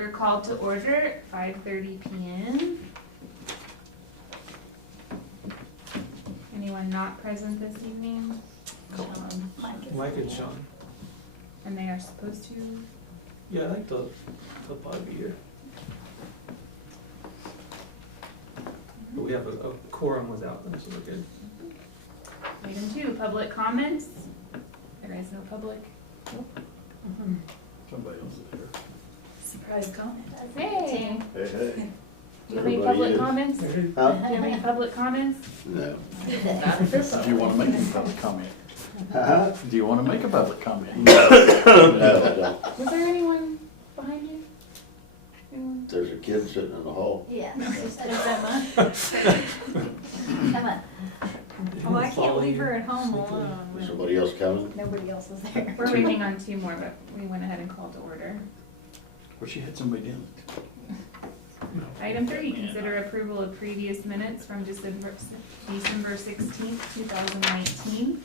we're called to order at 5:30 p.m. Anyone not present this evening? Sean. Mike and Sean. And they are supposed to? Yeah, I think they'll probably be here. But we have a quorum without them, so we're good. Item 2, public comments. There is no public. Somebody else is here. Surprise comment. Hey, Hey, hey. do you have any Everybody public is. comments? Huh? Do you have any public comments? No. Do you want to make a public comment? Huh? Do you want to make a public comment? No, I don't. Was there anyone behind you? Anyone? There's a kid sitting in the hall. Yeah. Come on. Oh, I can't leave her at home alone. Is somebody else coming? Nobody else was there. We're waiting on 2 more, but we went ahead and called to order. Well, she had somebody in. Item 3, consider approval of previous minutes from December 16th, 2019.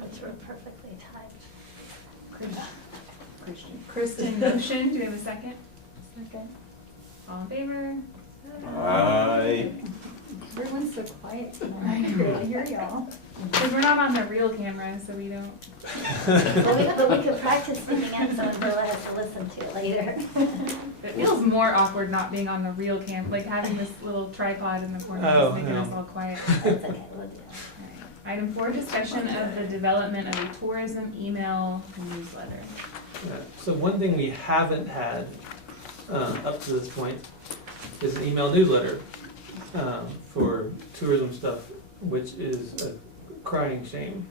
Those were perfectly timed. Kristen motion, do we have a second? Second. All in favor? Aye. Everyone's so quiet tonight. I can barely hear y'all. Because we're not on the real camera, so we don't. But we could practice singing and someone will have to listen to it later. It feels more awkward not being on the real cam, like having this little tripod in the corner, Oh, just making no. us all quiet. That's okay, we'll do it. Alright. Item 4, discussion of the development of a tourism email newsletter. Yeah. So one thing we haven't had up to this point is an email newsletter for tourism stuff, which is a crying shame.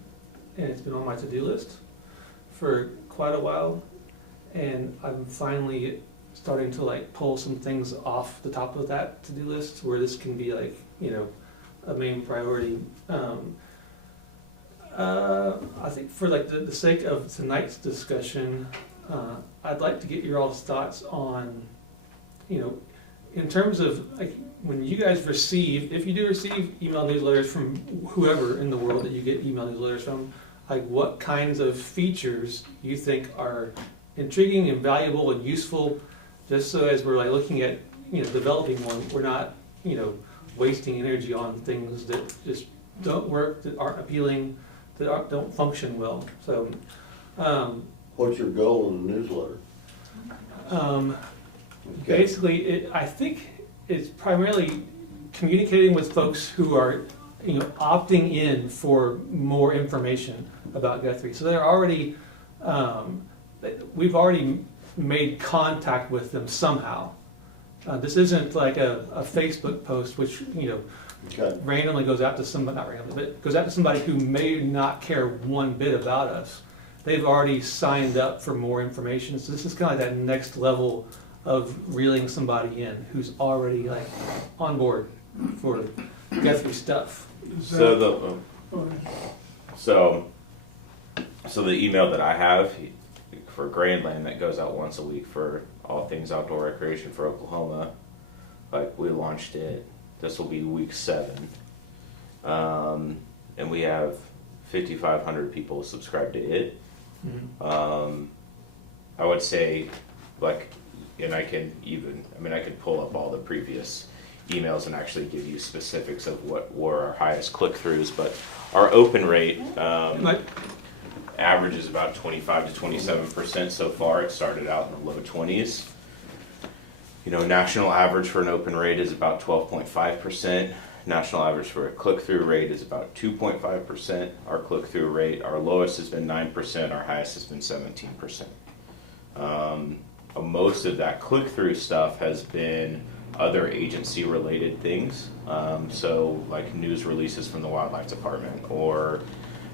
And it's been on my to-do list for quite a while. And I'm finally starting to like pull some things off the top of that to-do list where this can be like, you know, a main priority. I think for like the sake of tonight's discussion, I'd like to get your all's thoughts on, you know, in terms of like when you guys receive, if you do receive email newsletters from whoever in the world that you get email newsletters from, like what kinds of features you think are intriguing and valuable and useful, just so as we're like looking at, you know, developing one, we're not, you know, wasting energy on things that just don't work, that aren't appealing, that don't function well. So, What's your goal in the newsletter? Okay. basically, I think it's primarily communicating with folks who are, you know, opting in for more information about Guthrie. So they're already, we've already made contact with them somehow. This isn't like a Facebook post, which, you know, Okay. randomly goes out to somebody, not randomly, but goes out to somebody who may not care one bit about us. They've already signed up for more information. So this is kind of like that next level of reeling somebody in who's already like on board for Guthrie stuff. So the email that I have for Grandland that goes out once a week for all things outdoor recreation for Oklahoma, like we launched it. This will be week 7, and we have 5,500 people subscribed to it. Mm-hmm. I would say, like, and I could pull up all the previous emails and actually give you specifics of what were our highest click-throughs, but our open rate average is about 25 to 27% so far. It started out in the low 20s. You know, national average for an open rate is about 12.5%. National average for a click-through rate is about 2.5%. Our click-through rate, our lowest has been 9%, our highest has been 17%. Most of that click-through stuff has been other agency-related things. So like news releases from the Wildlife Department, or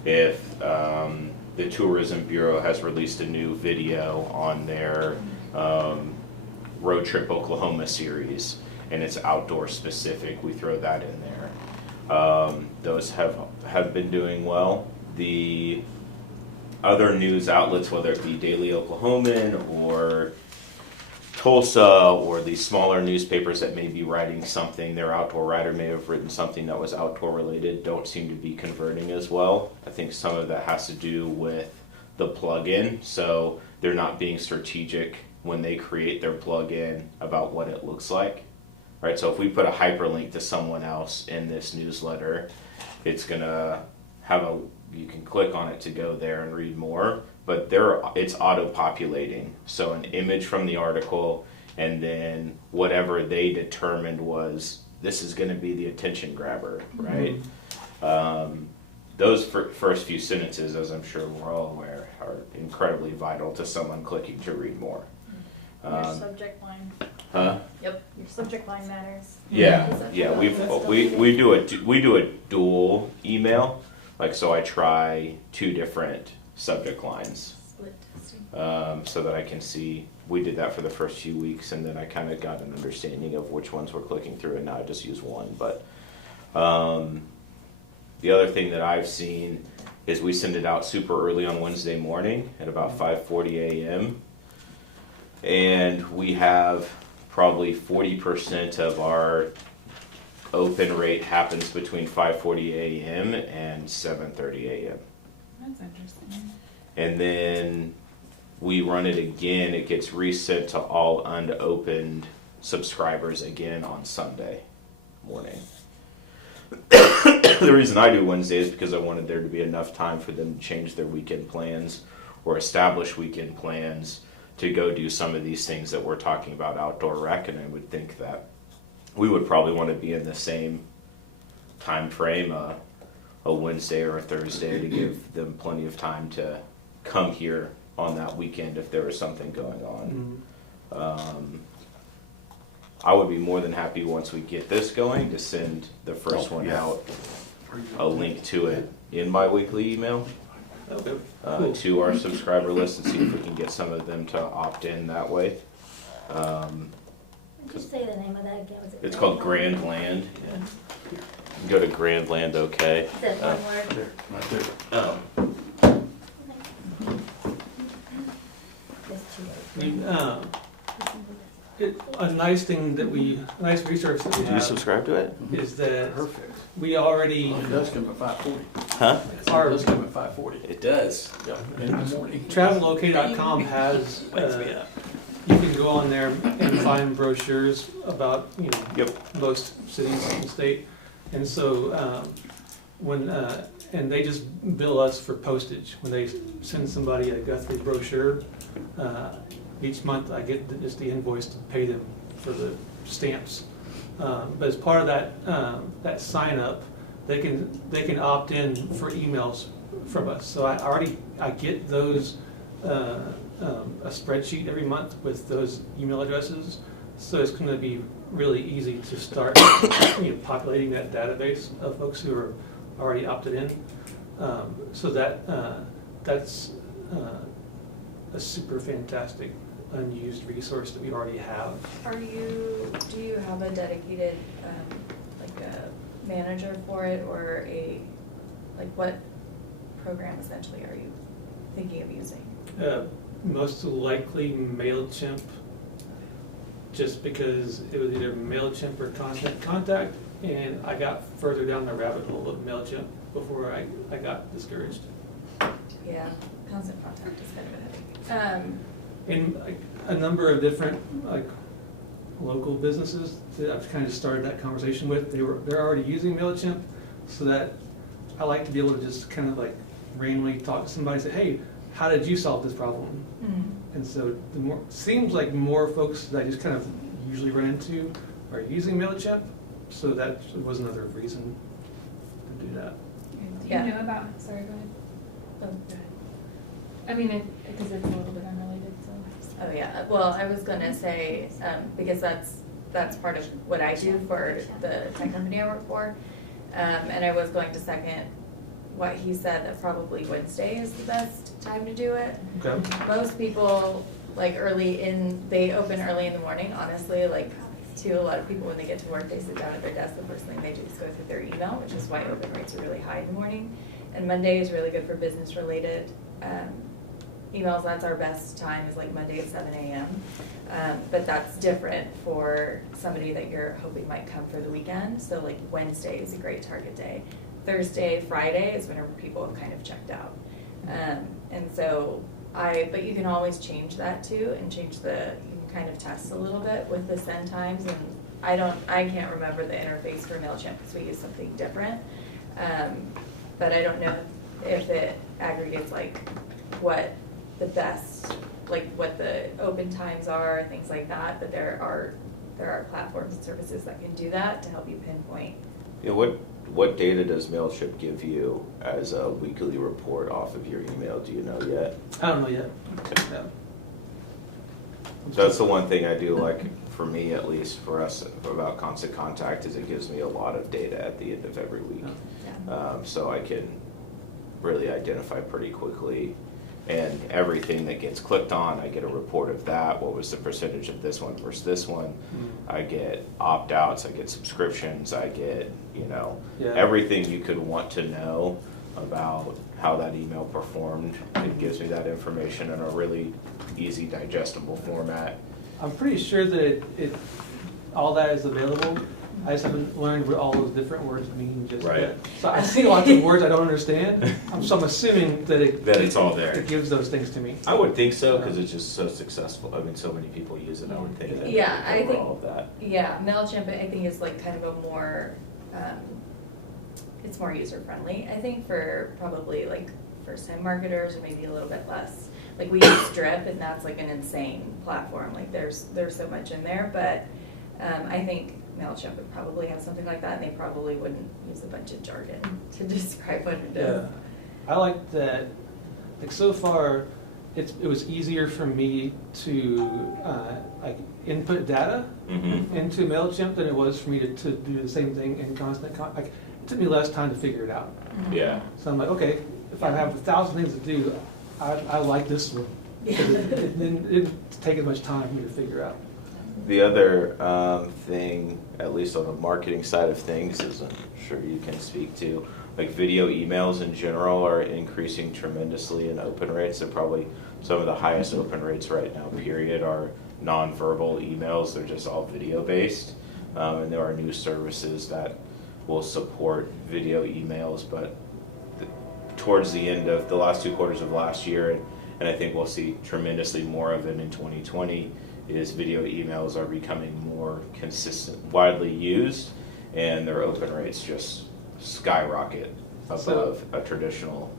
if the Tourism Bureau has released a new video on their Road Trip Oklahoma series, and it's outdoor specific, we throw that in there. Those have been doing well. The other news outlets, whether it be Daily Oklahoman or Tulsa or these smaller newspapers that may be writing something, their outdoor writer may have written something that was outdoor related, don't seem to be converting as well. I think some of that has to do with the plugin, so they're not being strategic when they create their plugin about what it looks like. Right, so if we put a hyperlink to someone else in this newsletter, it's gonna have you can click on it to go there and read more, but it's auto-populating. So an image from the article, and then whatever they determined was, this is gonna be the attention grabber, right? Those first few sentences, as I'm sure we're all aware, are incredibly vital to someone clicking to read more. Your subject line. Huh? Yep. Your subject line matters. Yeah, Subject yeah, line. we do a dual email, like, so I try 2 different subject lines, Split testing. so that I can see. We did that for the first few weeks, and then I kind of got an understanding of which ones we're clicking through, and now I just use one. But the other thing that I've seen is we send it out super early on Wednesday morning at about 5:40 a.m. And we have probably 40% of our open rate happens between 5:40 a.m. and 7:30 a.m. That's interesting. And then we run it again. It gets resent to all unopened subscribers again on Sunday morning. The reason I do Wednesday is because I wanted there to be enough time for them to change their weekend plans or establish weekend plans to go do some of these things that we're talking about outdoor rec, and I would think that we would probably want to be in the same time frame, a Wednesday or a Thursday, to give them plenty of time to come here on that weekend if there was something going on. I would be more than happy once we get this going to send the first one out, a link to it in my weekly email to our subscriber list, and see if we can get some of them to opt in that way. Would you say the name of that again? Was it It's called Grand Grand Land. Go to Grand Land, okay. Is that one word? Right there. Oh. Just 2 I days. mean, a nice resource that we Did you have subscribe to it? is that Perfect. we already It does come at 5:40. Huh? It does come at 5:40. It does. Yeah, in the morning. travelok.com has you can go on there and find brochures about most cities in the state, and so and they just bill us for postage when they send somebody a Guthrie brochure. Each month I get just the invoice to pay them for the stamps. But as part of that sign up, they can opt in for emails from us. So I get those a spreadsheet every month with those email addresses. So it's going to be really easy to start populating that database of folks who are already opted in. So that's a super fantastic unused resource that we already have. Do you have a dedicated, like a manager for it, or what program essentially are you thinking of using? Most likely MailChimp, just because it was either MailChimp or Constant Contact, and I got further down the rabbit hole of MailChimp before I got discouraged. Yeah, constant contact is kind of a headache. And a number of different local businesses that I've kind of started that conversation with, they're already using MailChimp, so that I like to be able to just kind of randomly talk to somebody and say, hey, how did you solve this problem? And so seems like more folks that I just kind of usually run into are using MailChimp, so that was another reason to do that. Do you Yeah. know about, sorry, go ahead. Oh, go ahead. I mean, because it's a little bit unrelated, so. Oh, yeah, well, I was gonna say, because that's part of what I do for the tech company I work for. And I was going to second what he said, that probably Wednesday is the best time to do it. Okay. Most people, they open early in the morning, honestly, to a lot of people, when they get to work, they sit down at their desk, the first thing they do is go through their email, which is why open rates are really high in the morning. And Monday is really good for business related emails. That's our best time, is Monday at 7 a.m. But that's different for somebody that you're hoping might come for the weekend. So Wednesday is a great target day. Thursday, Friday is whenever people have kind of checked out. And so but you can always change that too, and you can kind of test a little bit with the send times, and I can't remember the interface for MailChimp because we use something different. But I don't know if it aggregates like what the best, like what the open times are, things like that, but there are platforms and services that can do that to help you pinpoint. Yeah, what data does MailChimp give you as a weekly report off of your email? Do you know yet? I don't know yet. Okay. Yeah. That's the one thing I do like, for me at least, for us about Constant Contact, is it gives me a lot of data at the end of every week. Yeah. So I can really identify pretty quickly, and everything that gets clicked on, I get a report of that. What was the percentage of this one versus this one? I get opt-outs, I get subscriptions, I get, Yeah. everything you could want to know about how that email performed. It gives me that information in a really easy, digestible format. I'm pretty sure that all that is available. I just haven't learned what all those different words mean just Right. yet. So I see lots of words I don't understand. So I'm assuming that it's all there. It gives those things to me. I would think so, because it's just so successful. I mean, so many people use it. I would think that Yeah, it I would cover think- all of that. Yeah, MailChimp I think is like kind of a more, it's more user friendly, I think, for probably like first time marketers, or maybe a little bit less. Like we use Drip, and that's like an insane platform, like there's so much in there, but I think MailChimp would probably have something like that, and they probably wouldn't use a bunch of jargon to describe what it does. Yeah, I like that. Like so far, it was easier for me to like input data Mm-hmm. into MailChimp than it was for me to do the same thing in Constant Contact. Like, it took me less time to figure it out. Yeah. So I'm like, okay, if I have 1,000 things to do, I like this one. Because it didn't take as much time for me to figure out. The other thing, at least on the marketing side of things, is I'm sure you can speak to, like video emails in general are increasing tremendously in open rates. They're probably some of the highest open rates right now, period, are non-verbal emails. They're just all video based. And there are new services that will support video emails, but towards the end of the last 2 quarters of last year, and I think we'll see tremendously more of it in 2020, is video emails are becoming more consistent, widely used, and their open rates just skyrocket above a traditional.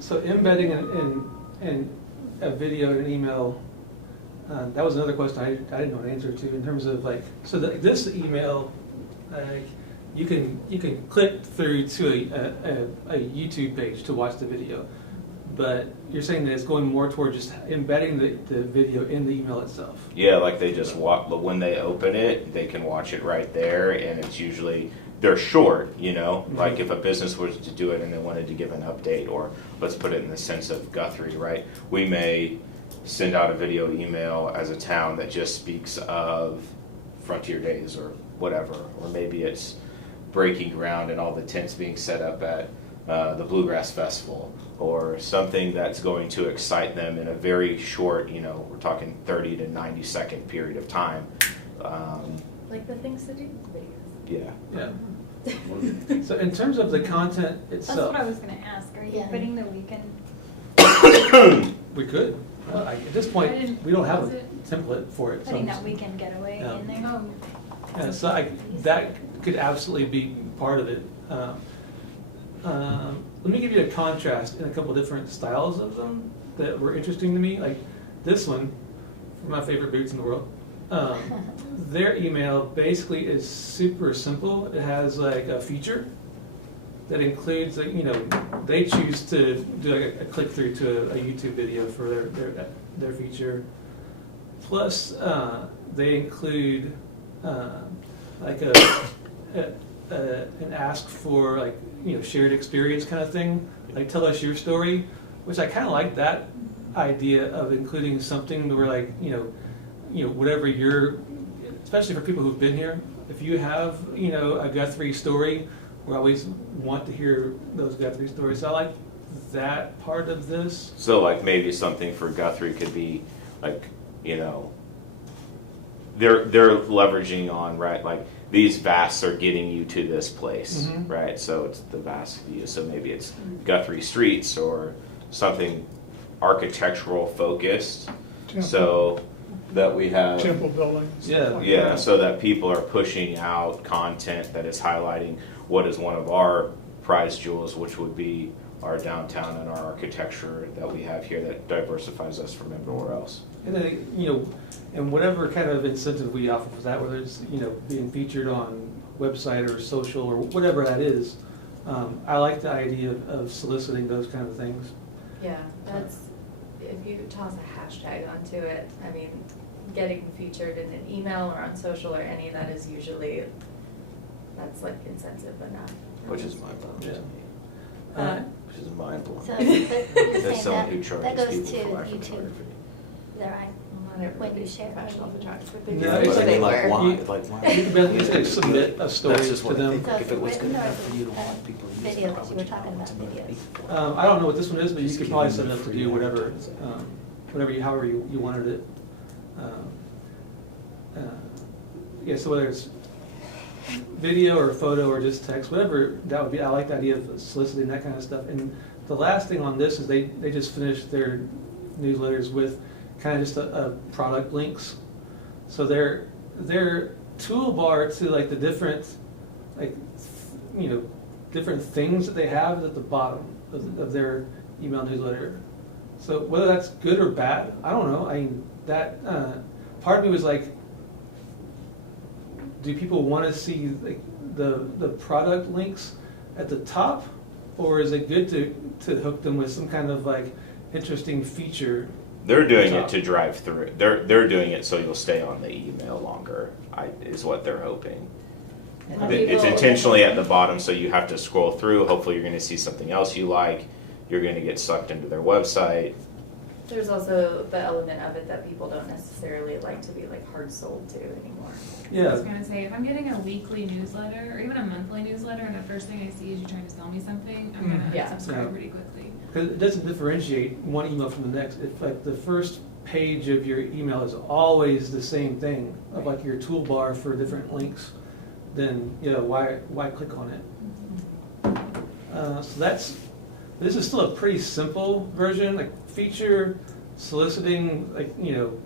So embedding in a video and an email, that was another question I didn't know an answer to in terms of like, so this email, you can click through to a YouTube page to watch the video, but you're saying that it's going more toward just embedding the video in the email itself. Yeah, like they just when they open it, they can watch it right there, and it's usually, they're short, like if a business was to do it and they wanted to give an update, or let's put it in the sense of Guthrie, right? We may send out a video email as a town that just speaks of Frontier Days or whatever, or maybe it's breaking ground and all the tents being set up at the Bluegrass Festival, or something that's going to excite them in a very short, we're talking 30 to 90 second period of time. Like the things to do videos. Yeah. Yeah. So in terms of the content That's itself, what I was gonna ask, are you Yeah. putting the weekend? we could. At this point, we don't have a template for it. so Putting I'm that weekend getaway Yeah. in there? Oh, Yeah, so that could absolutely be part of it. Let me give you a contrast in a couple different styles of them that were interesting to me. Like this one, my favorite boots in the world. Their email basically is super simple. It has like a feature that includes, like, they choose to do like a click through to a YouTube video for their feature. Plus, they include like an ask for like shared experience kind of thing, like tell us your story, which I kind of like that idea of including something where like whatever especially for people who've been here, if you have a Guthrie story, we always want to hear those Guthrie stories. So I like that part of this. So like maybe something for Guthrie could be like, they're leveraging on, right, like these VASTs are getting you to this place, Mhm. right? So it's the VAST view. So maybe it's Guthrie Streets or something architectural focused, Temple- so that we have. Temple buildings. Yeah. like Yeah, that. so that people are pushing out content that is highlighting what is one of our prize jewels, which would be our downtown and our architecture that we have here that diversifies us from everywhere else. And then, and whatever kind of incentive we offer for that, whether it's, being featured on website or social or whatever that is, I like the idea of soliciting those kind of things. Yeah, that's, if you toss a hashtag onto it, I mean, getting featured in an email or on social or any of that is usually, that's like incentive enough. Which is mind-blowing to me. Uh, Which is mind-blowing. So, but you're There's someone who saying that charges goes to people for YouTube, photography. is that right? Not everybody When you is share, professional maybe. photographers, No, but it's they like were. why? You can basically submit a story That's just to what I them. think. So If it was written good or enough for you to is it, want people to use it, videos? why You would were you talking not about want to videos. people? I don't know what this one is, but you Just could keep probably it set it up to free do and whatever, free. however you wanted it. Yeah, so whether it's video or photo or just text, whatever that would be, I like the idea of soliciting that kind of stuff. And the last thing on this is they just finished their newsletters with kind of just a product links. So their toolbar to like the different, different things that they have is at the bottom of their email newsletter. So whether that's good or bad, I don't know. I mean, that part of me was like, do people want to see like the product links at the top, or is it good to hook them with some kind of like interesting feature? They're doing it Top. to drive through. They're doing it so you'll stay on the email longer. Is what they're hoping. And It's people- intentionally at the bottom, so you have to scroll through. Hopefully, you're going to see something else you like. You're going to get sucked into their website. There's also the element of it that people don't necessarily like to be like hard sold to anymore. I was Yeah, gonna say, if I'm getting a weekly newsletter or even a monthly newsletter and the first thing I see is you trying to sell me something, I'm gonna Yeah. unsubscribe Yeah. pretty quickly. because it doesn't differentiate one email from the next. If like the first page of your email is always the same thing of like your toolbar for different links, then why click on it? So this is still a pretty simple version, like feature soliciting, like,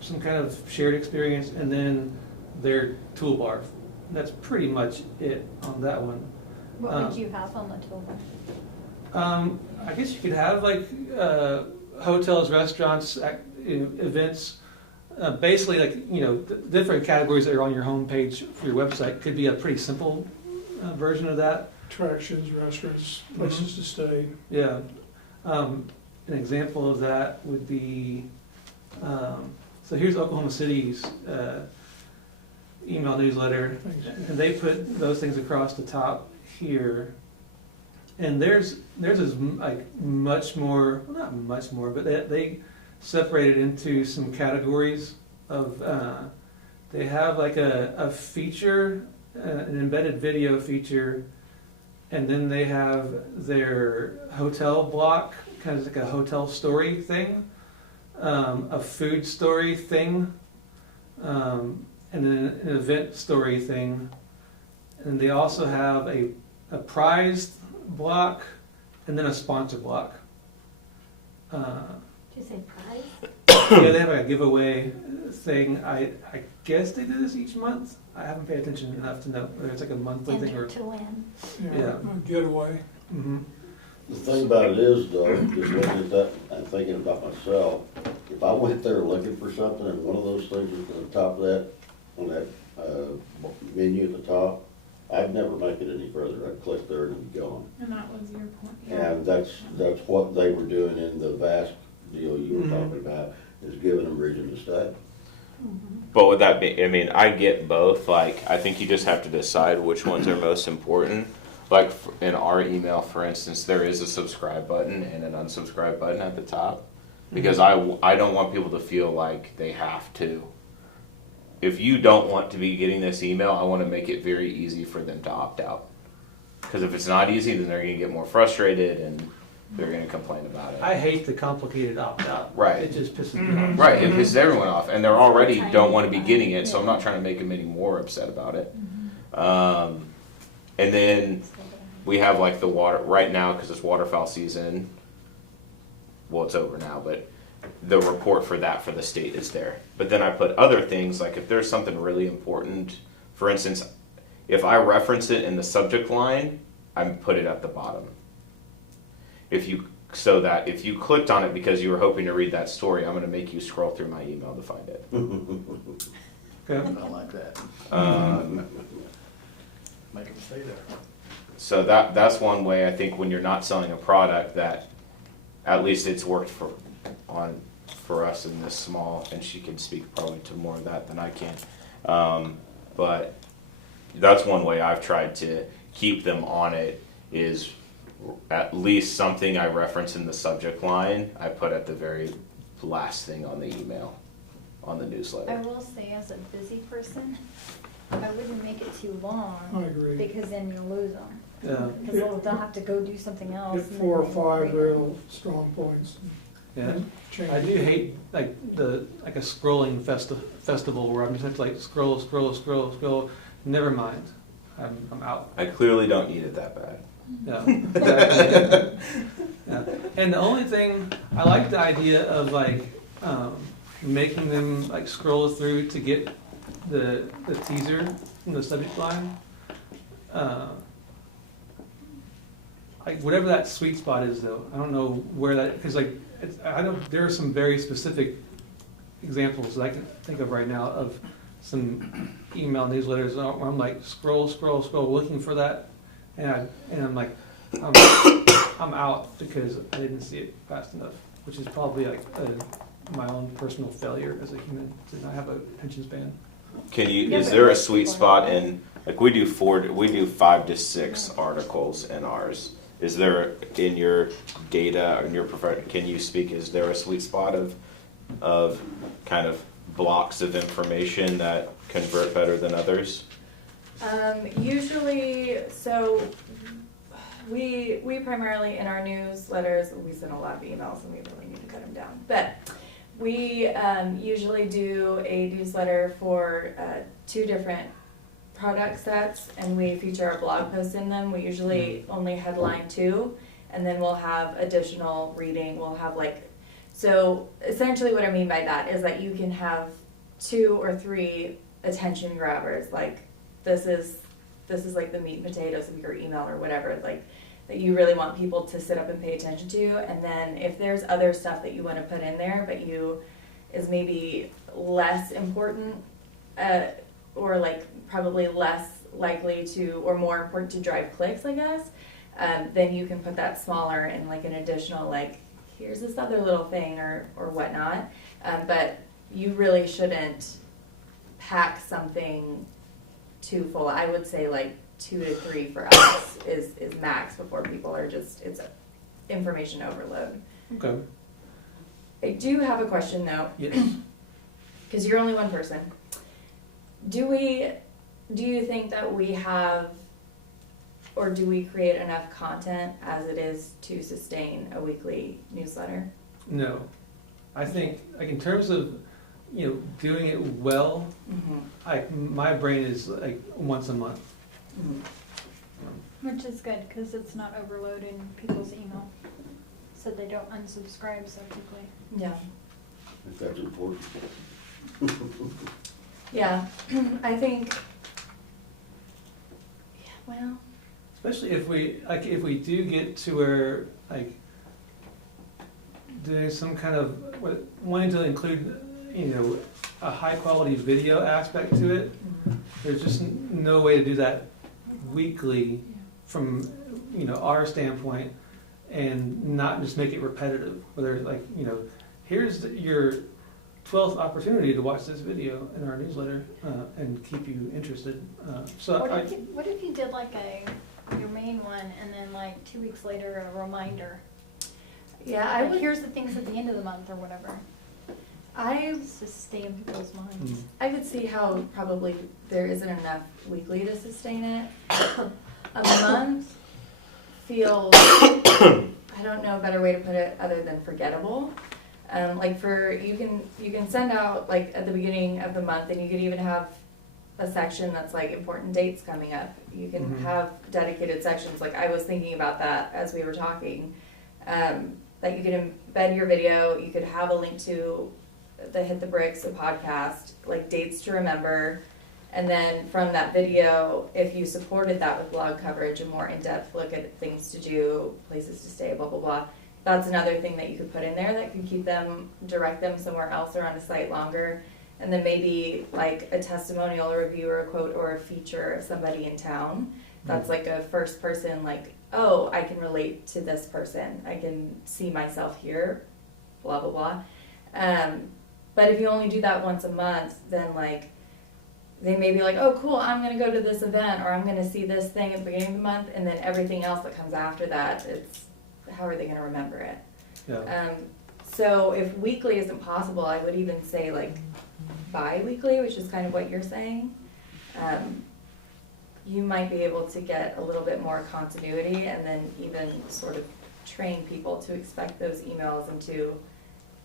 some kind of shared experience, and then their toolbar. That's pretty much it on that one. What would you have on the toolbar? I guess you could have like hotels, restaurants, events, basically like, different categories that are on your homepage for your website. Could be a pretty simple version of that. Attractions, restaurants, places to stay. Yeah. An example of that would be, so here's Oklahoma City's email newsletter, and they put those things across the top here. And theirs is like much more, well, not much more, but they separate it into some categories of, they have like a feature, an embedded video feature, and then they have their hotel block, kind of like a hotel story thing, a food story thing, and then an event story thing. And they also have a prized block and then a sponsor block. Did you say prize? Yeah, they have a giveaway thing. I guess they do this each month. I haven't paid attention enough to know whether it's like a monthly thing Enter or. to win. Yeah. A getaway. Mm-hmm. The thing about it is though, just looking at that and thinking about myself, if I went there looking for something and one of those things was at the top of that, on that menu at the top, I'd never make it any further. I'd click there and be gone. And that was your point, yeah. And that's what they were doing in the vast deal you were talking about, is giving them reason to stay. But would that be, I mean, I get both. Like, I think you just have to decide which ones are most important. Like, in our email, for instance, there is a subscribe button and an unsubscribe button at the top. Because I don't want people to feel like they have to. If you don't want to be getting this email, I want to make it very easy for them to opt out. Because if it's not easy, then they're going to get more frustrated and they're going to complain about it. I hate the complicated opt-out. Right. It just pisses me off. Right, it pisses everyone off, and they're already don't want to be getting it, so I'm not trying to make them any more upset about it. And then we have like the water, right now, because it's waterfowl season, well, it's over now, but the report for that for the state is there. But then I put other things, like if there's something really important, for instance, if I reference it in the subject line, I put it at the bottom. So that if you clicked on it because you were hoping to read that story, I'm going to make you scroll through my email to find it. Okay. I like that. Make them stay there. So that's one way I think when you're not selling a product that at least it's worked for us in this small, and she can speak probably to more of that than I can. But that's one way I've tried to keep them on it, is at least something I reference in the subject line, I put at the very last thing on the email, on the I newsletter. will say, as a busy person, I wouldn't make it too long. I agree. Because then you'll lose them. Yeah. Because they'll have to go do something else. Get and then 4 or they 5 read it. real strong points. Yeah. Change. I do hate like a scrolling festival where I'm just have to like scroll. Never mind, I'm out. I clearly don't need it that bad. Yeah, exactly. Yeah. And the only thing I like the idea of like making them like scroll through to get the teaser from the subject line. Like whatever that sweet spot is, though, I don't know where that, because like I know there are some very specific examples that I can think of right now of some email newsletters where I'm like scroll, looking for that, and I'm like I'm out because I didn't see it fast enough, which is probably like my own personal failure as a human to not have a attention span. Is there a sweet spot in, like we do 5 to 6 articles in ours. Is there, in your data or in your can you speak, is there a sweet spot of kind of blocks of information that convert better than others? Usually, so we primarily in our newsletters, we send a lot of emails and we really need to cut them down. But we usually do a newsletter for 2 different product sets, and we feature our blog posts in them. We usually only headline 2, and then we'll have additional reading. We'll have so essentially what I mean by that is that you can have 2 or 3 attention grabbers. Like this is like the meat and potatoes of your email or whatever, like that you really want people to sit up and pay attention to. And then if there's other stuff that you want to put in there, but is maybe less important, or like probably less likely to, or more important to drive clicks, I guess, then you can put that smaller in like an additional, like, here's this other little thing or whatnot. But you really shouldn't pack something too full. I would say like 2 to 3 for us is max before people are just, it's information overload. Okay. I do have a question though. Yes. Because you're only one person. Do you think that we have, or do we create enough content as it is to sustain a weekly newsletter? No, I think like in terms of doing it well, my brain is like once a month. Which is good, because it's not overloading people's email, so they don't unsubscribe so quickly. Yeah. If that's important. Yeah, I think, well. Especially if we do get to where like doing some kind of wanting to include a high quality video aspect to it. There's just no way to do that weekly from our standpoint and not just make it repetitive. Whether like here's your 12th opportunity to watch this video in our newsletter and keep you interested. What if you did like your main one and then like 2 weeks later a reminder? Yeah, Here's the things at the end of the month or whatever. Just to stay in people's minds. I could see how probably there isn't enough weekly to sustain it. A month feels, I don't know a better way to put it other than forgettable. You can send out like at the beginning of the month, and you could even have a section that's like important dates coming up. You can have dedicated sections. Like I was thinking about that as we were talking. that you could embed your video, you could have a link to the Hit the Bricks, a podcast, like dates to remember. And then from that video, if you supported that with blog coverage, a more in-depth look at things to do, places to stay, blah, blah, blah. That's another thing that you could put in there that could keep them, direct them somewhere else or on a site longer. And then maybe like a testimonial, a review, or a quote, or a feature of somebody in town. That's like a first person, like, oh, I can relate to this person. I can see myself here, blah, blah, blah. But if you only do that once a month, then like, they may be like, oh, cool, I'm going to go to this event, or I'm going to see this thing at the beginning of the month, and then everything else that comes after that, it's, how are they going to remember it? Yeah. So if weekly isn't possible, I would even say like bi-weekly, which is kind of what you're saying. You might be able to get a little bit more continuity, and then even sort of train people to expect those emails and to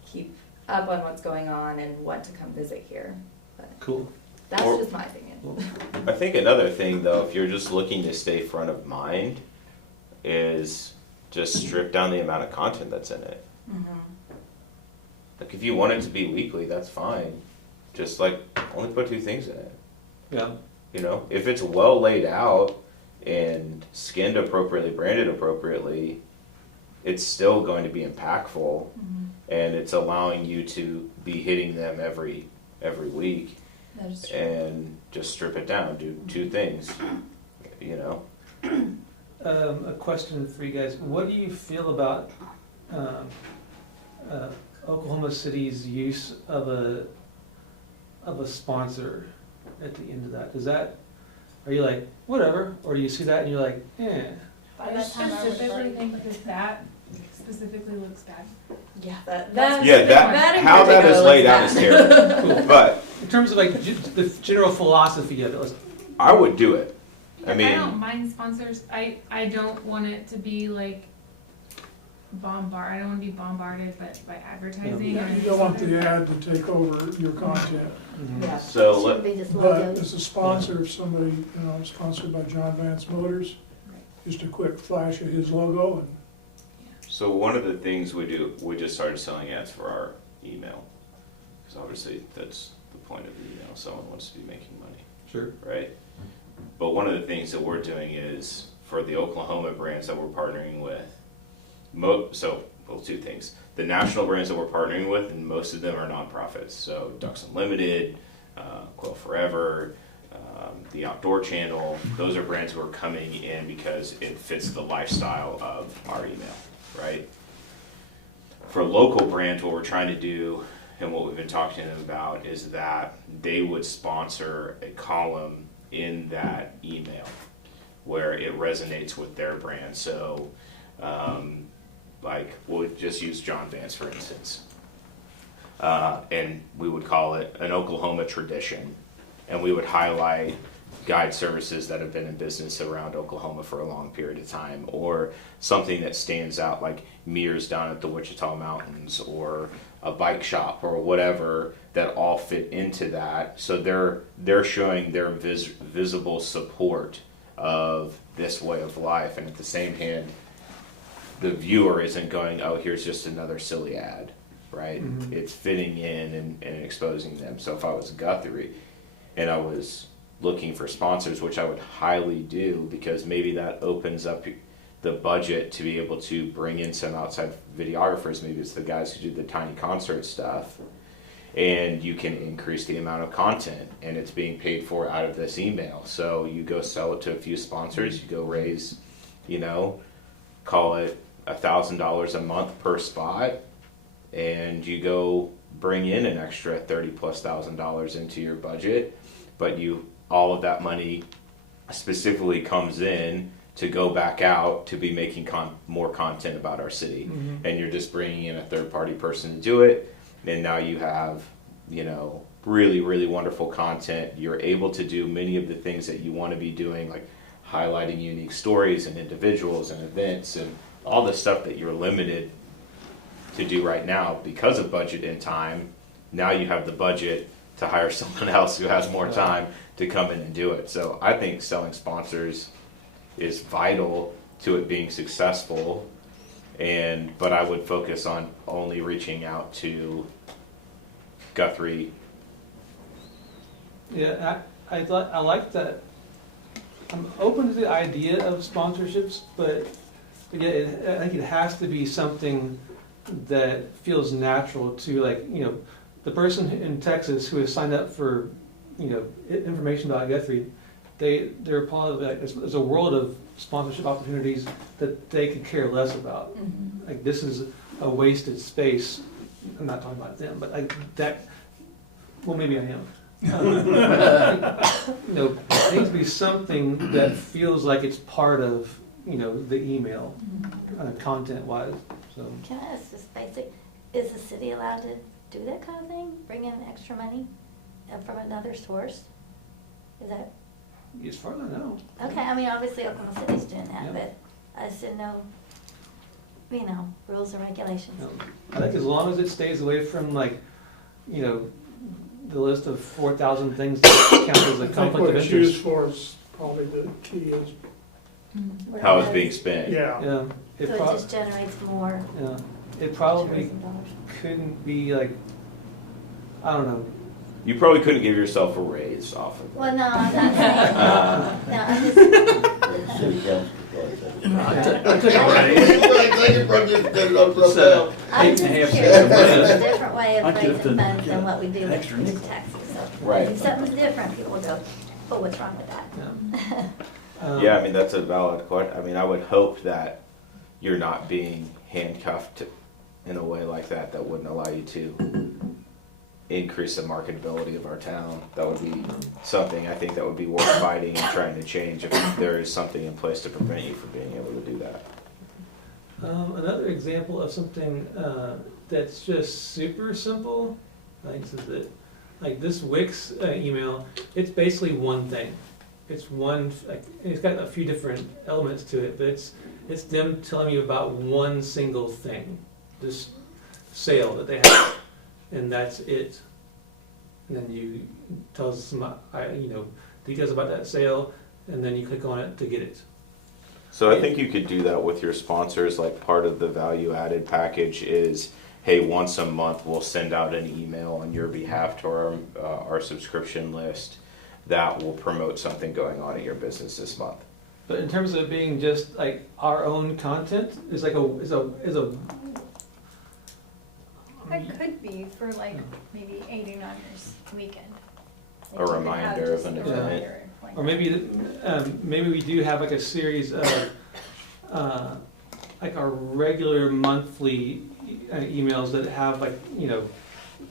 keep up on what's going on and what to come visit here. But Cool. that's Or- just my opinion. I think another thing though, if you're just looking to stay front of mind, is just strip down the amount of content that's in it. Mm-hmm. Like if you want it to be weekly, that's fine. Just like only put 2 things in it. Yeah. You know, if it's well laid out and skinned appropriately, branded appropriately, it's still going to be impactful, and it's allowing you to be hitting them every week, That is true. and just strip it down. Do 2 things. You know. A question for you guys. What do you feel about Oklahoma City's use of a sponsor at the end of that? Are you like, whatever? Or do you see that and you're like, eh? By that time, I was Specifically like, think that specifically looks bad. Yeah, that That in how that is particular laid looks out is bad. terrible. Cool. But In terms of like the general philosophy of it, let's, I would do it. I I mean, don't mind sponsors. I don't want it to be like I don't want to be bombarded by advertising. You or don't want something. the ad to take over your content. Yeah. so shouldn't let, be just But logos. as a sponsor, if somebody, sponsored by John Vance Motors, just a quick flash of his logo and so one of the things we do, we just started selling ads for our email, because obviously that's the point of the email. Someone wants to be making money, sure. right? But one of the things that we're doing is for the Oklahoma brands that we're partnering with. 2 things: the national brands that we're partnering with, and most of them are nonprofits. So Ducks Unlimited, Quail Forever, the Outdoor Channel. Those are brands who are coming in because it fits the lifestyle of our email, right? For local brands, what we're trying to do, and what we've been talking to them about, is that they would sponsor a column in that email where it resonates with their brand. So, like, we'll just use John Vance for instance, and we would call it an Oklahoma tradition, and we would highlight guide services that have been in business around Oklahoma for a long period of time, or something that stands out like mirrors down at the Wichita Mountains, or a bike shop, or whatever, that all fit into that. So they're showing their visible support of this way of life, and at the same hand, the viewer isn't going, oh, here's just another silly ad, right? Mhm. It's fitting in and exposing them. So if I was Guthrie and I was looking for sponsors, which I would highly do, because maybe that opens up the budget to be able to bring in some outside videographers. Maybe it's the guys who do the tiny concert stuff, and you can increase the amount of content, and it's being paid for out of this email. So you go sell it to a few sponsors, you go raise, call it $1,000 a month per spot, and you go bring in an extra $30,000+ into your budget, but all of that money specifically comes in to go back out to be making more content about our city. Mhm. And you're just bringing in a third-party person to do it, and now you have, really, really wonderful content. You're able to do many of the things that you want to be doing, like highlighting unique stories and individuals and events and all the stuff that you're limited to do right now because of budget and time. Now you have the budget to hire someone else who has more time to come in and do it. So I think selling sponsors is vital to it being successful. but I would focus on only reaching out to Guthrie. Yeah, I like that. I'm open to the idea of sponsorships, but again, I think it has to be something that feels natural to, like, you know, the person in Texas who has signed up for, you know, information about Guthrie. They're probably like, there's a world of sponsorship opportunities that they could care less about. Mhm. Like, this is a wasted space. I'm not talking about them, but like that. Well, maybe I am. You know, it needs to be something that feels like it's part of, you know, the email, content-wise. So Can I ask just basic, is the city allowed to do that kind of thing? Bring in extra money from another source? Is that, as far as I know, okay, I mean, obviously Oklahoma City's doing that, Yeah. but I just didn't know, you know, rules and regulations. you know, I think as long as it stays away from, like, you know, the list of 4,000 things that count as I a think conflict what of it's used interest. for is probably the key is, Where How it it's being does- spent. yeah. Yeah, So it it probably, just generates more yeah, it probably tourism dollars. couldn't be like, I don't know. You probably couldn't give yourself a raise off of it. Well, no, I'm not saying, no, I'm just, The city council could like that. I took a raise. They can bring this thing up right now. I'm just 8.5 curious, cents. it's a different way I of get raising to funds get than what we do an with extra with nickel. taxes, so. Right. If something's different, people will go, oh, what's wrong with that? Yeah. Yeah, I mean, that's a valid question. I mean, I would hope that you're not being handcuffed in a way like that that wouldn't allow you to increase the marketability of our town. That would be something I think that would be worth fighting and trying to change if there is something in place to prevent you from being able to do that. Another example of something that's just super simple, like, is that, like, this Wix email, it's basically one thing. It's one, like, it's got a few different elements to it, but it's them telling you about one single thing, this sale that they have, and that's it. And then you tell us some, you know, details about that sale, and then you click on it to get it. So I think you could do that with your sponsors, like part of the value added package is, hey, once a month we'll send out an email on your behalf to our subscription list that will promote something going on in your business this month. But in terms of being just like our own content, is like is a That could be for like maybe 89ers weekend. A Like, you could reminder have of just an a event. reminder like or that. maybe we do have like a series of like our regular monthly emails that have, like, you know,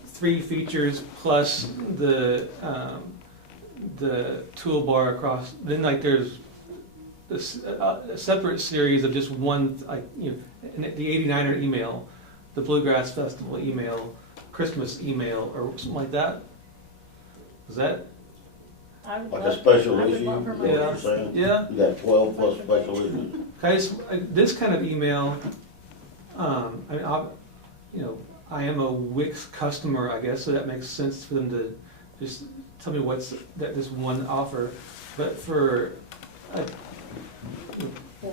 3 features plus the toolbar across. Then, like, there's this a separate series of just one, like, you know, the 89er email, the Bluegrass Festival email, Christmas email, or something like that. Is that? I would Like love- a special I would issue, love for is my what you're kids. saying? Yeah. You got 12 plus special issues. Guys, this kind of email, I mean, you know, I am a Wix customer, I guess, so that makes sense for them to just tell me what's this one offer. But for Yeah,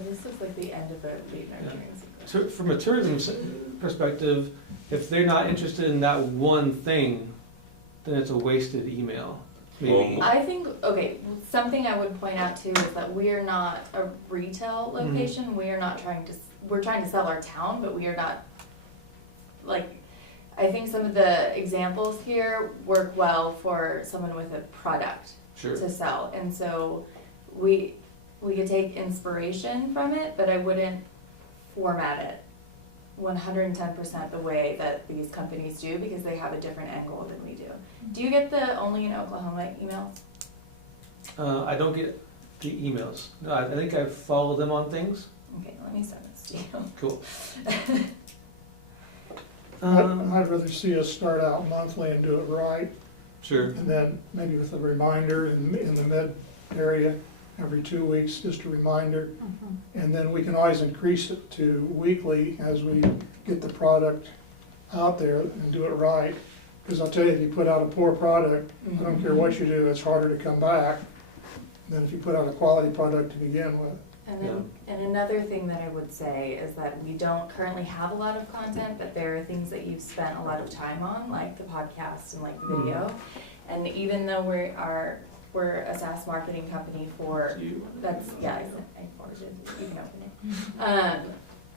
this is like the end of the lead nurturing sequence. from a tourism perspective, if they're not interested in that one thing, then it's a wasted email. Maybe. Well, I think, okay, something I would point out too is that we are not a retail location. We are not trying to, we're trying to sell our town, but we are not, like, I think some of the examples here work well for someone with a product Sure. to sell. And so we could take inspiration from it, but I wouldn't format it 110% the way that these companies do because they have a different angle than we do. Do you get the only in Oklahoma emails? I don't get the emails. No, I think I follow them on things. Okay, let me send this to you. Cool. I'd rather see us start out monthly and do it right, Sure. and then maybe with a reminder in the mid area, every 2 weeks, just a reminder. And then we can always increase it to weekly as we get the product out there and do it right. Because I'll tell you, if you put out a poor product, I don't care what you do, it's harder to come back than if you put out a quality product to begin with. And another thing that I would say is that we don't currently have a lot of content, but there are things that you've spent a lot of time on, like the podcast and like the video. And even though we're a SaaS marketing company for, that's, yeah, I forwarded it, you can open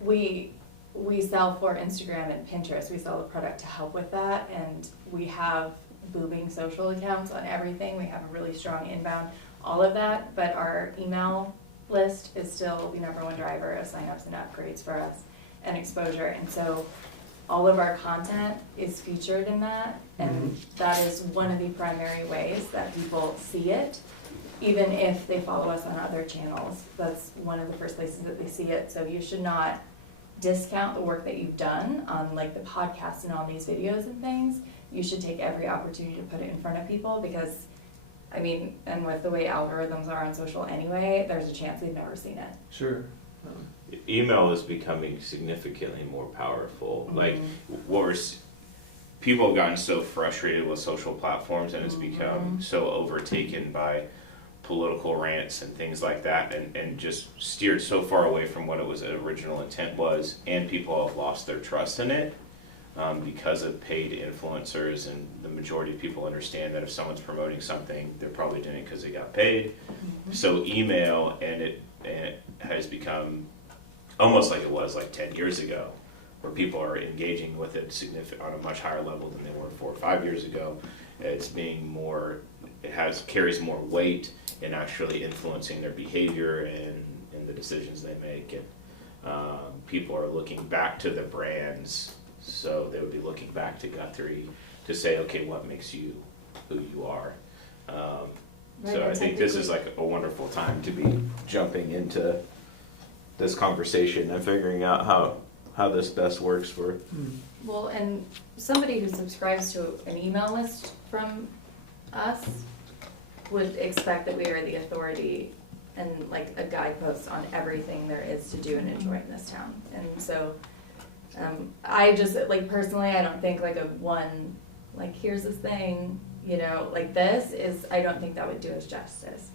it. We sell for Instagram and Pinterest. We sell the product to help with that, and we have booming social accounts on everything. We have a really strong inbound, all of that, but our email list is still the #1 driver of signups and upgrades for us and exposure. And so all of our content is featured in that, and that is one of the primary ways that people see it, even if they follow us on other channels. That's one of the first places that they see it. So you should not discount the work that you've done on like the podcast and all these videos and things. You should take every opportunity to put it in front of people, because I mean, and with the way algorithms are on social anyway, there's a chance they've never seen it. Sure. Email is becoming significantly more powerful. Like people have gotten so frustrated with social platforms, and it's become so overtaken by political rants and things like that, and just steered so far away from what it was original intent was, and people have lost their trust in it because of paid influencers, and the majority of people understand that if someone's promoting something, they're probably doing it because they got paid. So email, and it has become almost like it was like 10 years ago, where people are engaging with it on a much higher level than they were 4 or 5 years ago. It's being more, carries more weight in actually influencing their behavior and the decisions they make. And people are looking back to the brands, so they would be looking back to Guthrie to say, okay, what makes you who you are? So I think this is like a wonderful time to be jumping into this conversation and figuring out how this best works for. Well, and somebody who subscribes to an email list from us would expect that we are the authority and like a guidepost on everything there is to do and enjoy in this town. And so I just, like, personally, I don't think like a one, like, here's this thing, you know, like this is, I don't think that would do us justice.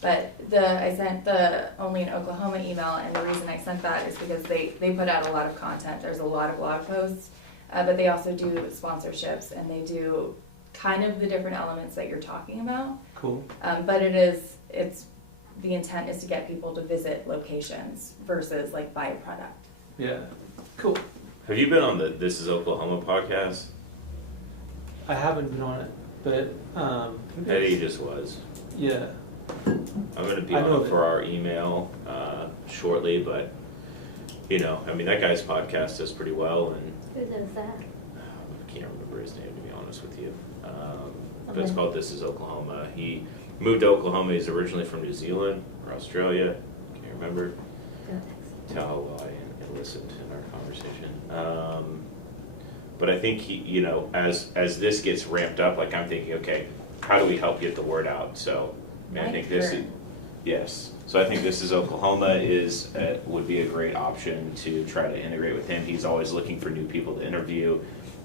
But I sent the Only in Oklahoma email, and the reason I sent that is because they put out a lot of content. There's a lot of blog posts, but they also do sponsorships, and they do kind of the different elements that you're talking about. Cool. But the intent is to get people to visit locations versus like buy a product. Yeah. Cool. Have you been on the This Is Oklahoma podcast? I haven't been on it, but Eddie just was. yeah. I'm going to be on it for our email shortly, but you know, I mean, that guy's podcast does pretty well, and Who does that? I can't remember his name, to be honest with you. But it's called This Is Oklahoma. He moved to Oklahoma. He's originally from New Zealand or Australia. Can't remember. Tell how well I listened in our conversation. But I think he, you know, as this gets ramped up, like I'm thinking, okay, how do we help get the word out? So I think this is, yes. So I think This Is Oklahoma would be a great option to try to integrate with him. He's always looking for new people to interview.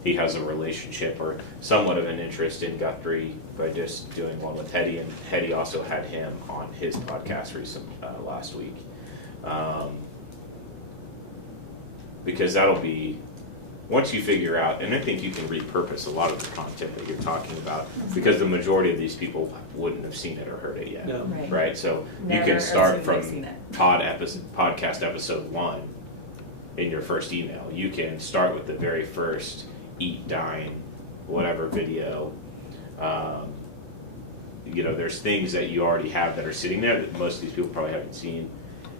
He has a relationship or somewhat of an interest in Guthrie by just doing one with Hetty, and Hetty also had him on his podcast last week. Because that'll be, once you figure out, and I think you can repurpose a lot of the content that you're talking about, because the majority of these people wouldn't have seen it or heard it yet, No. right? So Never you can start assume they've from seen it. podcast episode 1 in your first email. You can start with the very first eat, dine, whatever video. You know, there's things that you already have that are sitting there that most of these people probably haven't seen,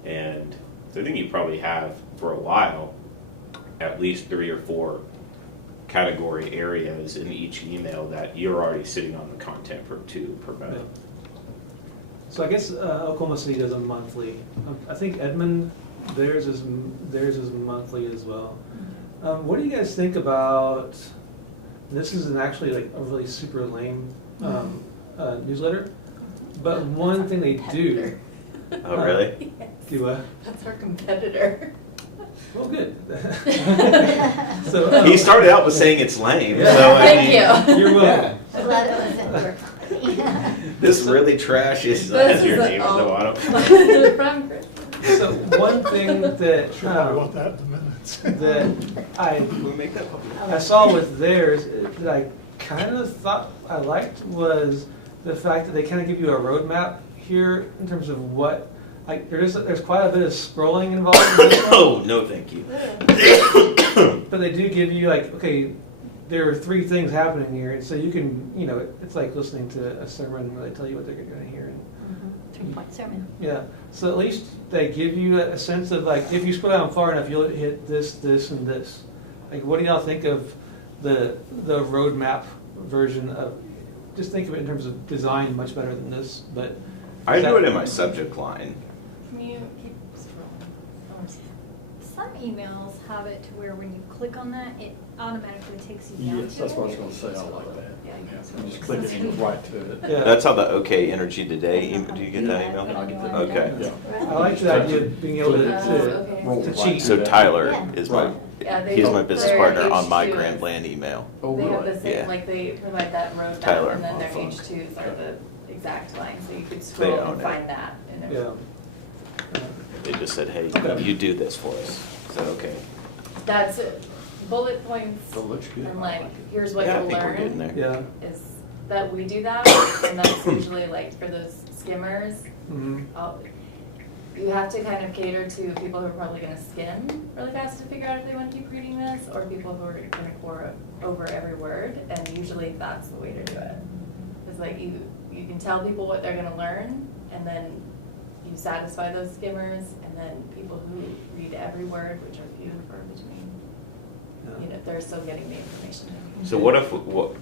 and so I think you probably have for a while at least 3 or 4 category areas in each email that you're already sitting on the content to promote. Yeah. So I guess Oklahoma City does a monthly. I think Edmond, theirs is monthly as well. What do you guys think about? This isn't actually like a really super lame newsletter, but one thing they do. Oh, really? Do what? That's our competitor. Well, good. So He started out with saying it's lame. Yeah. So I Thank mean, you. You're welcome. I'm glad it wasn't your company. This really trash is This has your is name at the bottom. From Chris. So one thing that, Sure, I want that in the minutes. that We'll make that public. I saw with theirs that I kind of thought I liked was the fact that they kind of give you a roadmap here in terms of what, like, there's quite a bit of scrolling involved in this one. Oh, no, thank you. But they do give you like, okay, there are 3 things happening here, and so you can, you know, it's like listening to a sermon where they tell you what they're going to hear. And, 3-point sermon. yeah, so at least they give you a sense of like, if you scroll down far enough, you'll hit this, this, and this. Like, what do y'all think of the roadmap version of? Just think of it in terms of design, much better than this. But I do it in my subject line. Can you keep scrolling? Some emails have it to where when you click on that, it automatically takes you down to it. Yes, that's what I was gonna say, I like that. Yeah. You just click it and you go right to it. yeah, That's how the OK Energy Today, do you get that email? I get that. Okay. Yeah. I like the idea of being able to okay. Roll to right cheat. So Tyler Yeah. is my, Right. Yeah, they. he's my business their partner on my H2s. Grand Land email. Oh, They have really? the same, Yeah. like they provide that roadmap Tyler. and then their Oh, fun. H2s are the exact line, so you could They scroll own and it. find that in there. Yeah. They just said, hey, Okay. you do this for us. So, okay. That's it. Bullet points That looks good. and I like, like it. here's what Yeah, I you'll think we're getting learn there. Yeah. is that we do that, and that's usually like for those skimmers, Mhm. you have to kind of cater to people who are probably gonna skim really fast to figure out if they wanna keep reading this, or people who are gonna pore over every word, and usually that's the way to do it. It's like you can tell people what they're gonna learn, and then you satisfy those skimmers, and then people who read every word, which are few and far between, you know, they're still getting the information. So what if, what,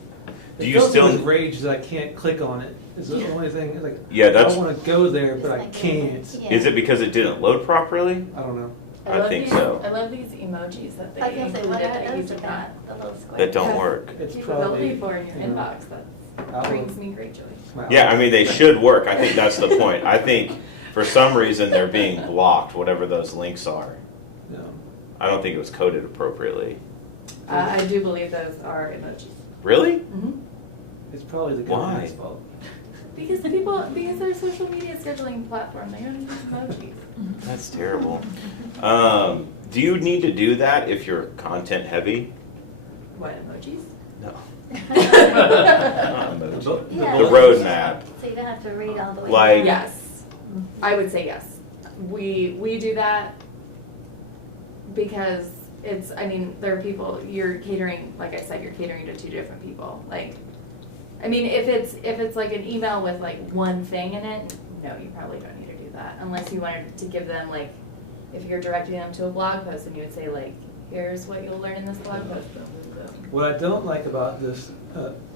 do It you fills me still, with rage that I can't click on it? Is the only thing like? Yeah, that's- I want to go there, but I It's like- can't. yeah. is it because it didn't load properly? I don't know. I love think these- so. I love these emojis that they I was gonna say, what included are that you those did with not. that, the little square? That don't work. It's Capability probably for in your you know, inbox, that Outlook. brings me great joy. Yeah, I mean, they should work. I think that's the point. I think for some reason they're being blocked, whatever those links are. Yeah. I don't think it was coded appropriately. I do believe those are emojis. Really? It's probably the Why? government's fault. Because they're a social media scheduling platform, they gotta use emojis. That's terrible. Do you need to do that if you're content heavy? What, emojis? No. Yeah. The roadmap. So you don't have to read all the way Like- down. Yes, I would say yes. We do that because it's, I mean, there are people, you're catering, like I said, you're catering to 2 different people. Like, I mean, if it's like an email with like one thing in it, no, you probably don't need to do that. Unless you wanted to give them like, if you're directing them to a blog post and you would say like, here's what you'll learn in this blog post, boom, boom, boom. What I don't like about this,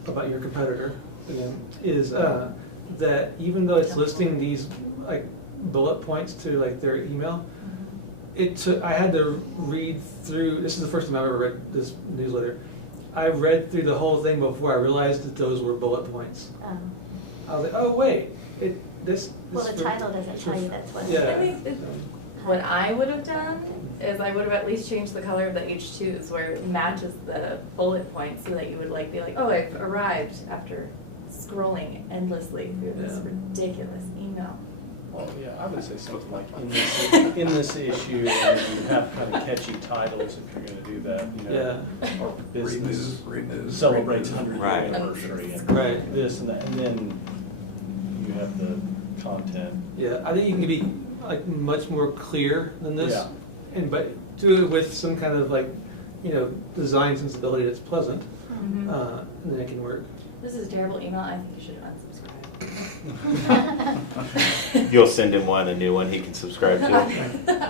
about your competitor, again, is that even though it's listing these like bullet points to like their email, I had to read through. This is the first time I've ever read this newsletter. I read through the whole thing before I realized that those were bullet points. I was like, oh wait, this. Well, the title doesn't tell you that's what it Yeah. I think what I would have done is I would have at least changed the color of the H2s where it matches the bullet points so that you would like be like, oh, I've arrived after scrolling endlessly through this Yeah. ridiculous email. Well, yeah, I would say something like in this issue, you have kind of catchy titles if you're gonna do that, you know. Yeah. Or business Renews. celebrates 100th Right. anniversary and Right. this and that, and then you have the content. Yeah, I think you can be like much more clear than this, Yeah. but do it with some kind of like, design sensibility that's pleasant, Mhm. and then it can work. This is a terrible email. I think you should unsubscribe. You'll send him a new one he can subscribe to.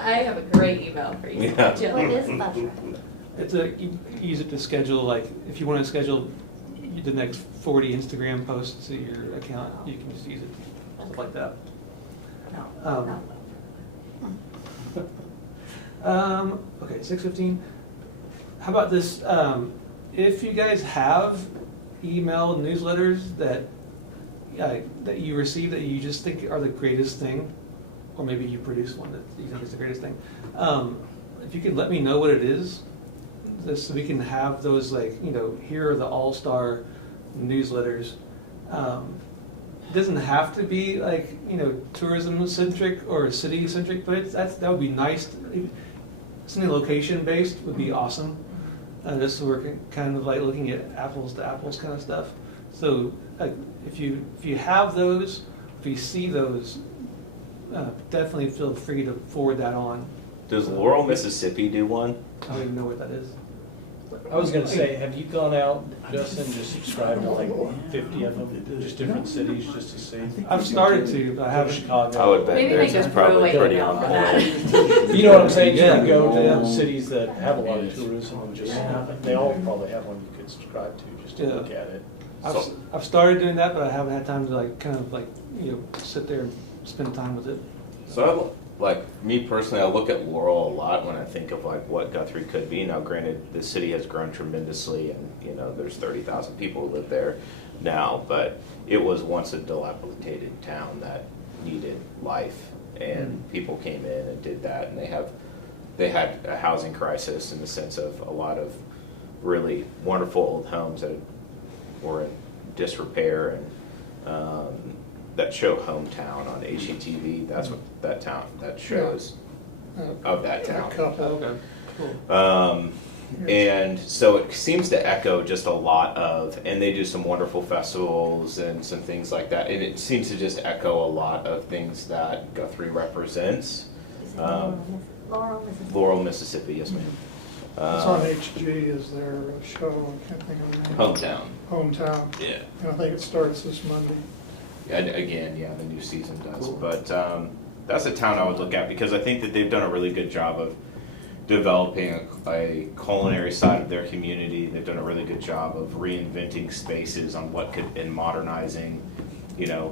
I have a great email for you. Yeah. Jill. What is buffer? It's you use it to schedule, like, if you want to schedule the next 40 Instagram posts to your account, you can just use it, stuff like that. No, Um, Okay, 6:15. How about this? If you guys have email newsletters that you receive that you just think are the greatest thing, or maybe you produce one that you think is the greatest thing, if you could let me know what it is, just so we can have those, like, here are the all-star newsletters, it doesn't have to be like, tourism centric or city centric, but that would be nice. Something location based would be awesome. Just so we're kind of like looking at apples to apples kind of stuff. So if you have those, if you see those, definitely feel free to forward that on. Does Laurel, Mississippi do one? I don't even know what that is. I was gonna say, have you gone out, Justin, just subscribed to like 50 of them, just different cities, just to see? I've started to, but I haven't. Chicago. I would bet Maybe theirs make is a probably throwaway pretty email on for point. that. You know what I'm saying? You can Yeah. go to cities that have a lot of tourism and just, they all probably have one you could subscribe to, just to Yeah. look at it. I've started doing that, but I haven't had time to like kind of like sit there and spend time with it. So like me personally, I look at Laurel a lot when I think of like what Guthrie could be. Now granted, the city has grown tremendously and there's 30,000 people who live there now, but it was once a dilapidated town that needed life, and people came in and did that, and they had a housing crisis in the sense of a lot of really wonderful old homes that were in disrepair, and that show Hometown on HGTV, that's what that show is of that town. A couple. Okay, cool. And so it seems to echo just a lot of, and they do some wonderful festivals and some things like that, and it seems to just echo a lot of things that Guthrie represents. Is it Laurel, Mississippi? Laurel, Mississippi, yes ma'am. It's on HG, is their show, I can't think of the name. Hometown. Hometown, Yeah. and I think it starts this Monday. And again, yeah, the new season does. Cool. But that's a town I would look at because I think that they've done a really good job of developing a culinary side of their community. They've done a really good job of reinventing spaces on what could, and modernizing,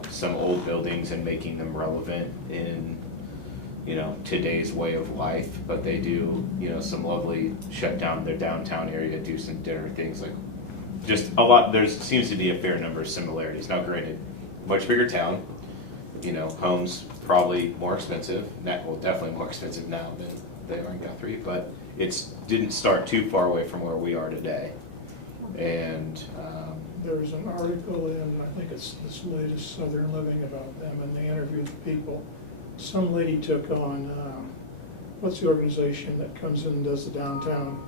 some old buildings and making them relevant in, today's way of life. But they do, some lovely shut down their downtown area, do some dinner things, like just a lot. There seems to be a fair number of similarities. Now, granted, much bigger town, homes probably more expensive. Well, definitely more expensive now than they are in Guthrie, but it didn't start too far away from where we are today. And There's an article in, I think it's this latest Southern Living about them, and they interviewed the people. Some lady took on, what's the organization that comes in and does the downtown?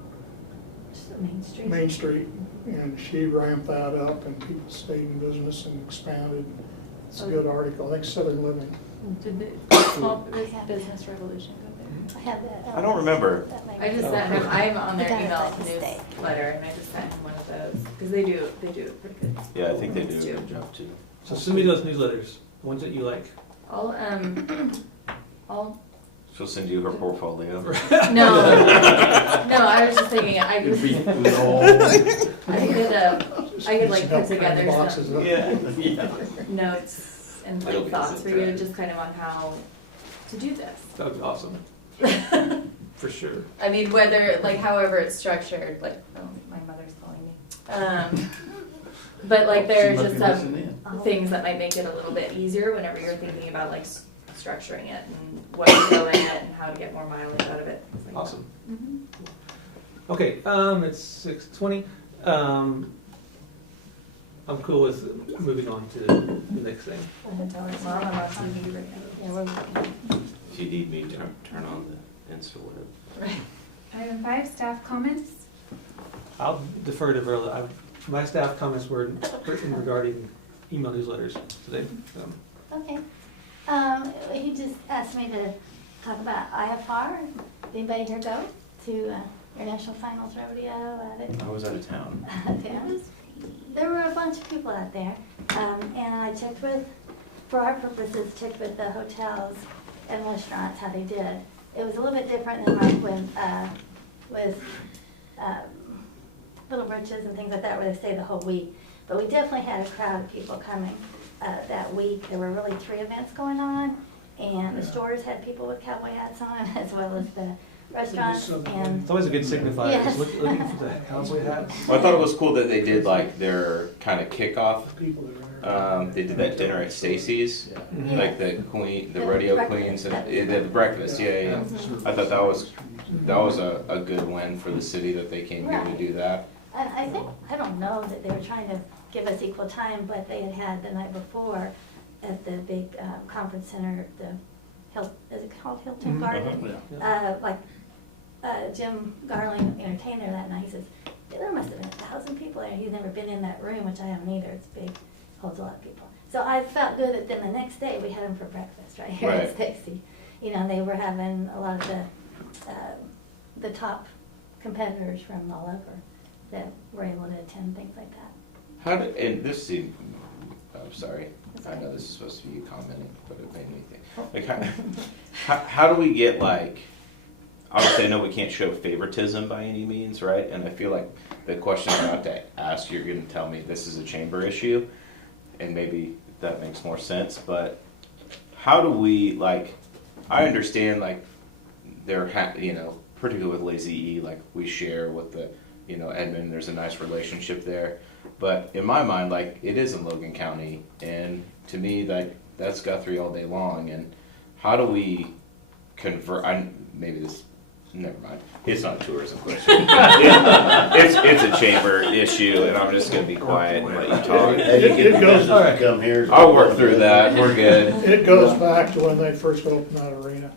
Just the Main Street. Main Street, and she ramped that up, and people stayed in business and expanded. It's a good article, I think Southern Living. Did the small business revolution go there? I have that. I don't remember. that I just magazine. sent him, I'm on their Done it email by mistake. newsletter, and I just sent him one of those, because they do it pretty good. yeah, I think they do a good job too. So send me those newsletters, the ones that you like. I'll, She'll send you her portfolio. no, I was just thinking, I could like put together Boxes some up. notes and It'll like be thoughts for you, interesting. just kind of on how to do this. That would be awesome, for sure. I mean, whether, like, however it's structured, like, oh, my mother's calling me. But like, there are just some things that might make it a little bit easier whenever you're thinking about like structuring it and what to go in it and how to get more mileage out of it. things like that. Awesome. Mhm. Okay, it's 6:20. I'm cool with moving on to the next thing. Well, I'm on TV right Yeah, we're looking. If you need me to turn on the Insta web. now. Right. Item 5, staff comments. I'll defer to Verla. My staff comments were written regarding email newsletters today. Okay. He just asked me to talk about IFR. Anybody here go to International Finals Rodeo at it? I was out of town. Yeah. There were a bunch of people out there, and I checked with, for our purposes, checked with the hotels and restaurants how they did. It was a little bit different than like when, with Little Britches and things like that, where they stay the whole week. But we definitely had a crowd of people coming that week. There were really 3 events going on, and the stores had people with cowboy hats on, as well as the restaurants, and It's always a good signifier, Yes. is looking for the cowboy hats. Well, I thought it was cool that they did like their kind of kickoff. People that are there. They did that dinner at Stacy's, Yeah. like the the The rodeo breakfast, queens, and that was the breakfast. Yeah. Mhm. I thought that was a good win for the city that they came here to Right. do that. And I think, I don't know that they were trying to give us equal time, but they had the night before at the big conference center, is it called Hilton Garden? Like Jim Garling entertained there that night. He says, there must have been 1,000 people there. He's never been in that room, which I haven't either. It's big, holds a lot of people. So I felt good that then the next day we had them for breakfast right here at Stacy. You know, they were having a lot of the top competitors from all over that were able to attend things like that. And this seemed, I'm sorry, I know this is supposed to be you commenting, but it made me think. Like, how do we get, like, obviously I know we can't show favoritism by any means, right? And I feel like the question I'm about to ask, you're gonna tell me this is a chamber issue, and maybe that makes more sense, but how do we, like, I understand, like, particularly with Lazy E, like, we share with the, Edmond, there's a nice relationship there. But in my mind, like, it is in Logan County, and to me, like, that's Guthrie all day long, and how do we convert, never mind, it's not a tourism question. It's a chamber issue, and I'm just gonna be quiet and let you talk. It goes, Come here. I'll work through that, we're good. it goes back to when they first opened that arena.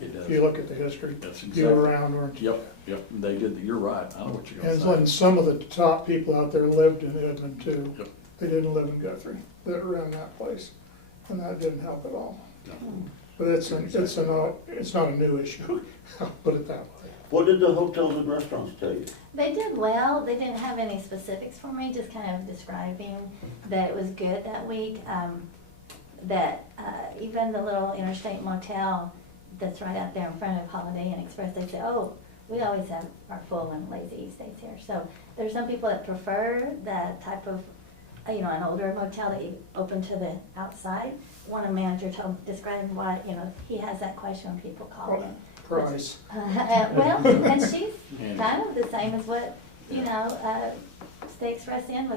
It does. If you look at the history, That's you exactly. were around, weren't you? Yep, they did, you're right, I know what you're And gonna when say. some of the top people out there lived in Edmond too. Yep. They didn't live in Guthrie, that ran that place, and that didn't help at all. No. But it's not a new issue, I'll put it that way. What did the hotels and restaurants tell you? They did well. They didn't have any specifics for me, just kind of describing that it was good that week. Even the little Interstate Motel that's right out there in front of Holiday Inn Express, they say, oh, we always have our full when Lazy E stays here. So there's some people that prefer that type of, an older motel that you open to the outside. One manager described why, he has that question when people call in. Price. Well, and she's kind of the same as what, Stay Express Inn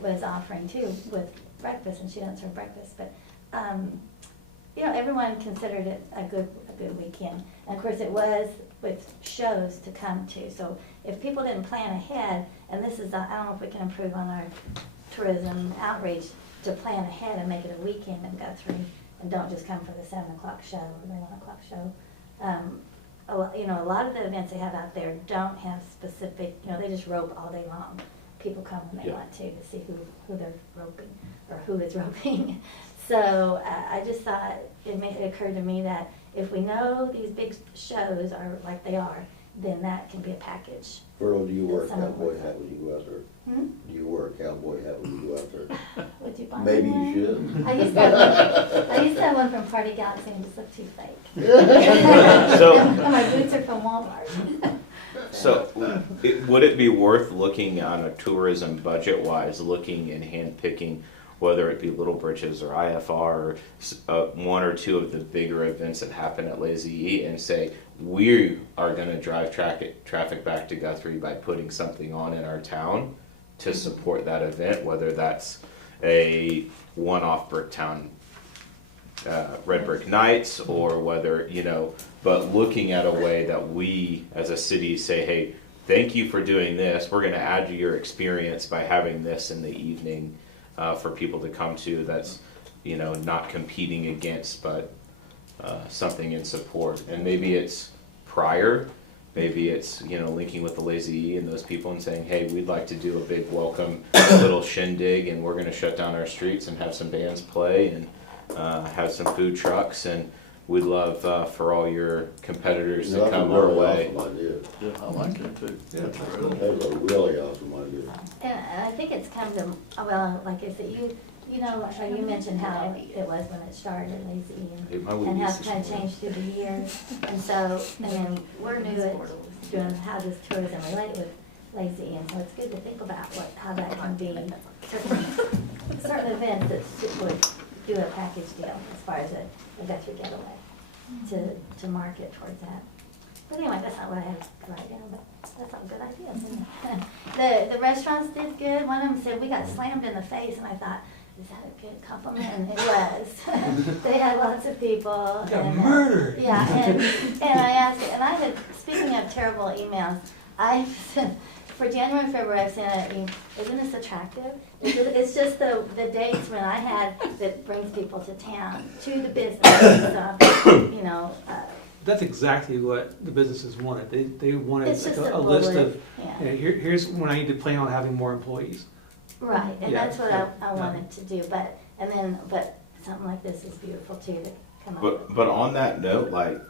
was offering too with breakfast, and she doesn't serve breakfast, but, everyone considered it a good weekend. And of course it was with shows to come to, so if people didn't plan ahead, and this is, I don't know if we can improve on our tourism outreach, to plan ahead and make it a weekend in Guthrie, and don't just come for the 7 o'clock show or the 1 o'clock show. A lot of the events they have out there don't have specific, they just rope all day long. People come when they want to see who they're roping, or who is roping. So I just thought, it occurred to me that if we know these big shows are like they are, then that can be a package. Furlough, do you wear a Some of them cowboy work. hat when you go out there? Hmm? Do you wear a cowboy hat when you go out there? Would you buy Maybe one? you should. I used to have one from Party Galaxy and it just looked too fake. So- And my boots are from Walmart. So, would it be worth looking on a tourism budget-wise, looking and handpicking, whether it be Little Britches or IFR, or one or two of the bigger events that happen at Lazy E, and say, we are going to drive traffic back to Guthrie by putting something on in our town to support that event, whether that's a one-off Bricktown Red Brick Nights, or whether, but looking at a way that we as a city say, hey, thank you for doing this. We're going to add to your experience by having this in the evening for people to come to. That's, not competing against, but something in support. And maybe it's prior, maybe it's, linking with the Lazy E and those people and saying, hey, we'd like to do a big welcome little shindig, and we're going to shut down our streets and have some bands play and have some food trucks, and we'd love for all your competitors to come our way. That's a really awesome idea. Yeah, I like that too. Yeah, That's that's really- That was a really awesome idea. And I think it's come to, like I said, you mentioned how it was when it started at Lazy Hey, my and weed how is it's kind of this changed through the years. And then we're new at doing how does tourism relate with Lazy, and so it's good to think about how that can be certain events that would do a package deal as far as a Guthrie getaway to market towards that. But anyway, that's not what I have right now, but that's all good ideas, isn't it? The restaurants did good. One of them said, we got slammed in the face, and I thought, is that a good compliment? And it was. They had lots of people. Got murdered. Yeah, and I asked, and I had, speaking of terrible emails, I for January and February, I've sent isn't this attractive? It's just the dates when I had, that brings people to town, to the business, you know, That's exactly what the businesses wanted. They wanted it's like just a list bullet, of, yeah. you know, here's when I need to plan on having more employees. Right, and Yeah, that's what yeah, I wanted to do, but something like this is beautiful too, to come up with. But on that note, like,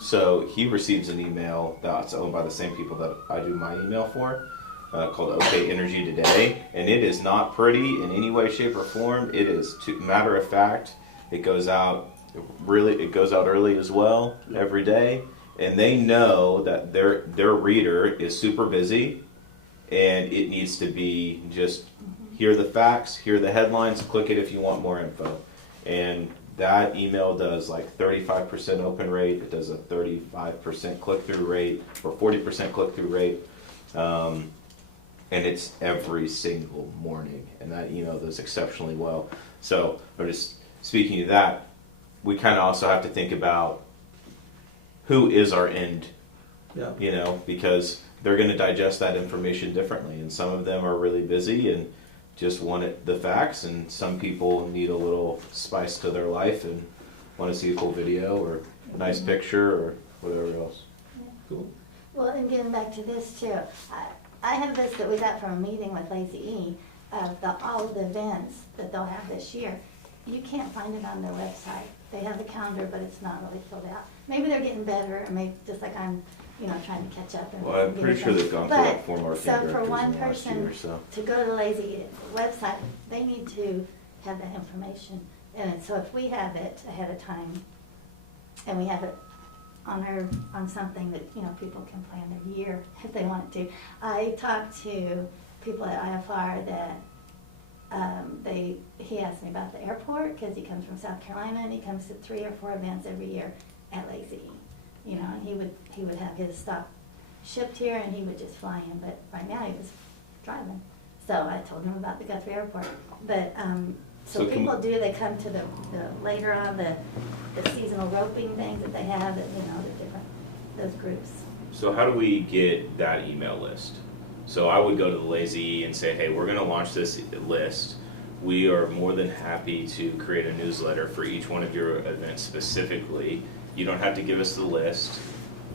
so he receives an email that's owned by the same people that I do my email for, called OK Energy Today, and it is not pretty in any way, shape, or form. It is, matter of fact, it goes out early as well every day, and they know that their reader is super busy, and it needs to be just here are the facts, here are the headlines, click it if you want more info. And that email does like 35% open rate, it does a 35% click-through rate, or 40% click-through rate, and it's every single morning, and that email does exceptionally well. So, I'm just speaking to that, we kind of also have to think about who is our end, Yeah. you know, because they're going to digest that information differently, and some of them are really busy and just want the facts, and some people need a little spice to their life and want to see a cool video or a nice picture or whatever else. Cool. Well, and getting back to this too, I have this that we got from a meeting with Lazy E of all of the events that they'll have this year. You can't find it on their website. They have the calendar, but it's not really filled out. Maybe they're getting better, or maybe just like I'm, you know, trying to catch up. Well, I'm pretty sure they've gone through like 4 marketing So for directors one in the last person year, so. to go to the Lazy website, they need to have that information. And so if we have it ahead of time, and we have it on something that, you know, people can plan their year if they want to. I talked to people at IFR that he asked me about the airport, because he comes from South Carolina, and he comes to 3 or 4 events every year at Lazy. You know, and he would have his stuff shipped here, and he would just fly in. But right now he was driving, so I told him about the Guthrie Airport. But so people they come to the later on the seasonal roping things that they have, that, you know, the different those groups. So how do we get that email list? So I would go to the Lazy and say, hey, we're going to launch this list. We are more than happy to create a newsletter for each one of your events specifically. You don't have to give us the list.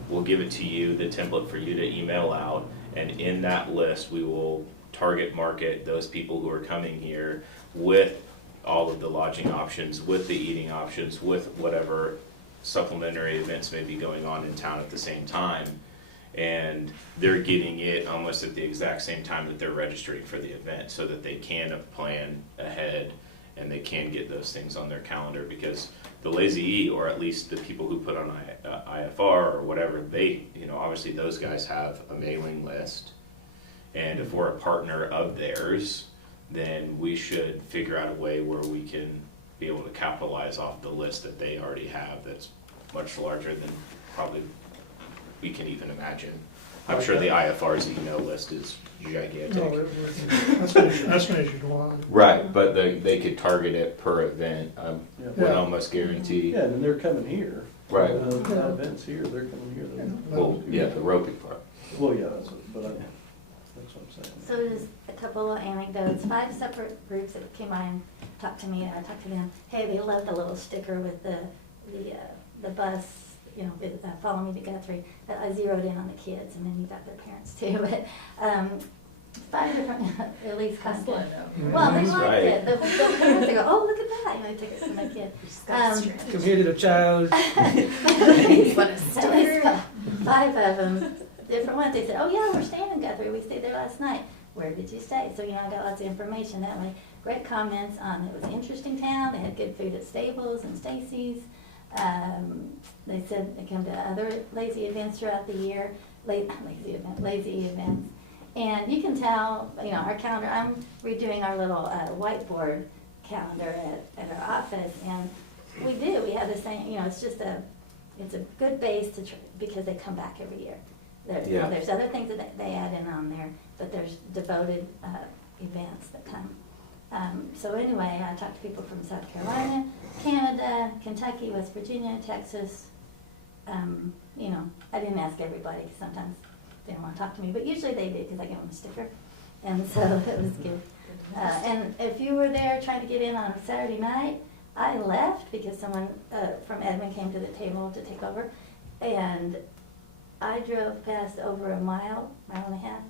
We'll give it to you, the template for you to email out. And in that list, we will target market those people who are coming here with all of the lodging options, with the eating options, with whatever supplementary events may be going on in town at the same time. And they're getting it almost at the exact same time that they're registering for the event, so that they can plan ahead and they can get those things on their calendar, because the Lazy E, or at least the people who put on IFR or whatever, they, you know, obviously those guys have a mailing list, and if we're a partner of theirs, then we should figure out a way where we can be able to capitalize off the list that they already have that's much larger than probably we can even imagine. I'm sure the IFR's email list is gigantic. No, that's nationwide. Right, but they could target it per event, Yeah. would almost guarantee. Yeah, and they're coming here. Right. The events here, they're coming here. Well, yeah, the roping part. Well, yeah, that's what I'm saying. So just a couple of anecdotes. 5 separate groups that came by and talked to me, and I talked to them. Hey, they loved the little sticker with the bus, you know, follow me to Guthrie. That I zeroed in on the kids, and then you got their parents too. But 5 different at least custom. Well, they liked Right. it. The parents, they go, oh, look at that. You know, they took it from the kid. Come here, little child. At least 5 of them, different ones. They said, oh yeah, we're staying in Guthrie. We stayed there last night. Where did you stay? So, you know, I got lots of information that way. Great comments on it was an interesting town. They had good food at Stables and Stacy's. They said they come to other Lazy events throughout the year. Lazy events. And you can tell, you know, our calendar, I'm redoing our little whiteboard calendar at our office, and we have the same, you know, it's a good base because they come back every year. You know, there's other things that they add in on there, but there's devoted events that come. So anyway, I talked to people from South Carolina, Canada, Kentucky, West Virginia, Texas. You know, I didn't ask everybody, because sometimes didn't want to talk to me, but usually they did because I gave them a sticker. And so it was good. And if you were there trying to get in on a Saturday night, I left because someone from admin came to the table to take over. And I drove past over a mile and a half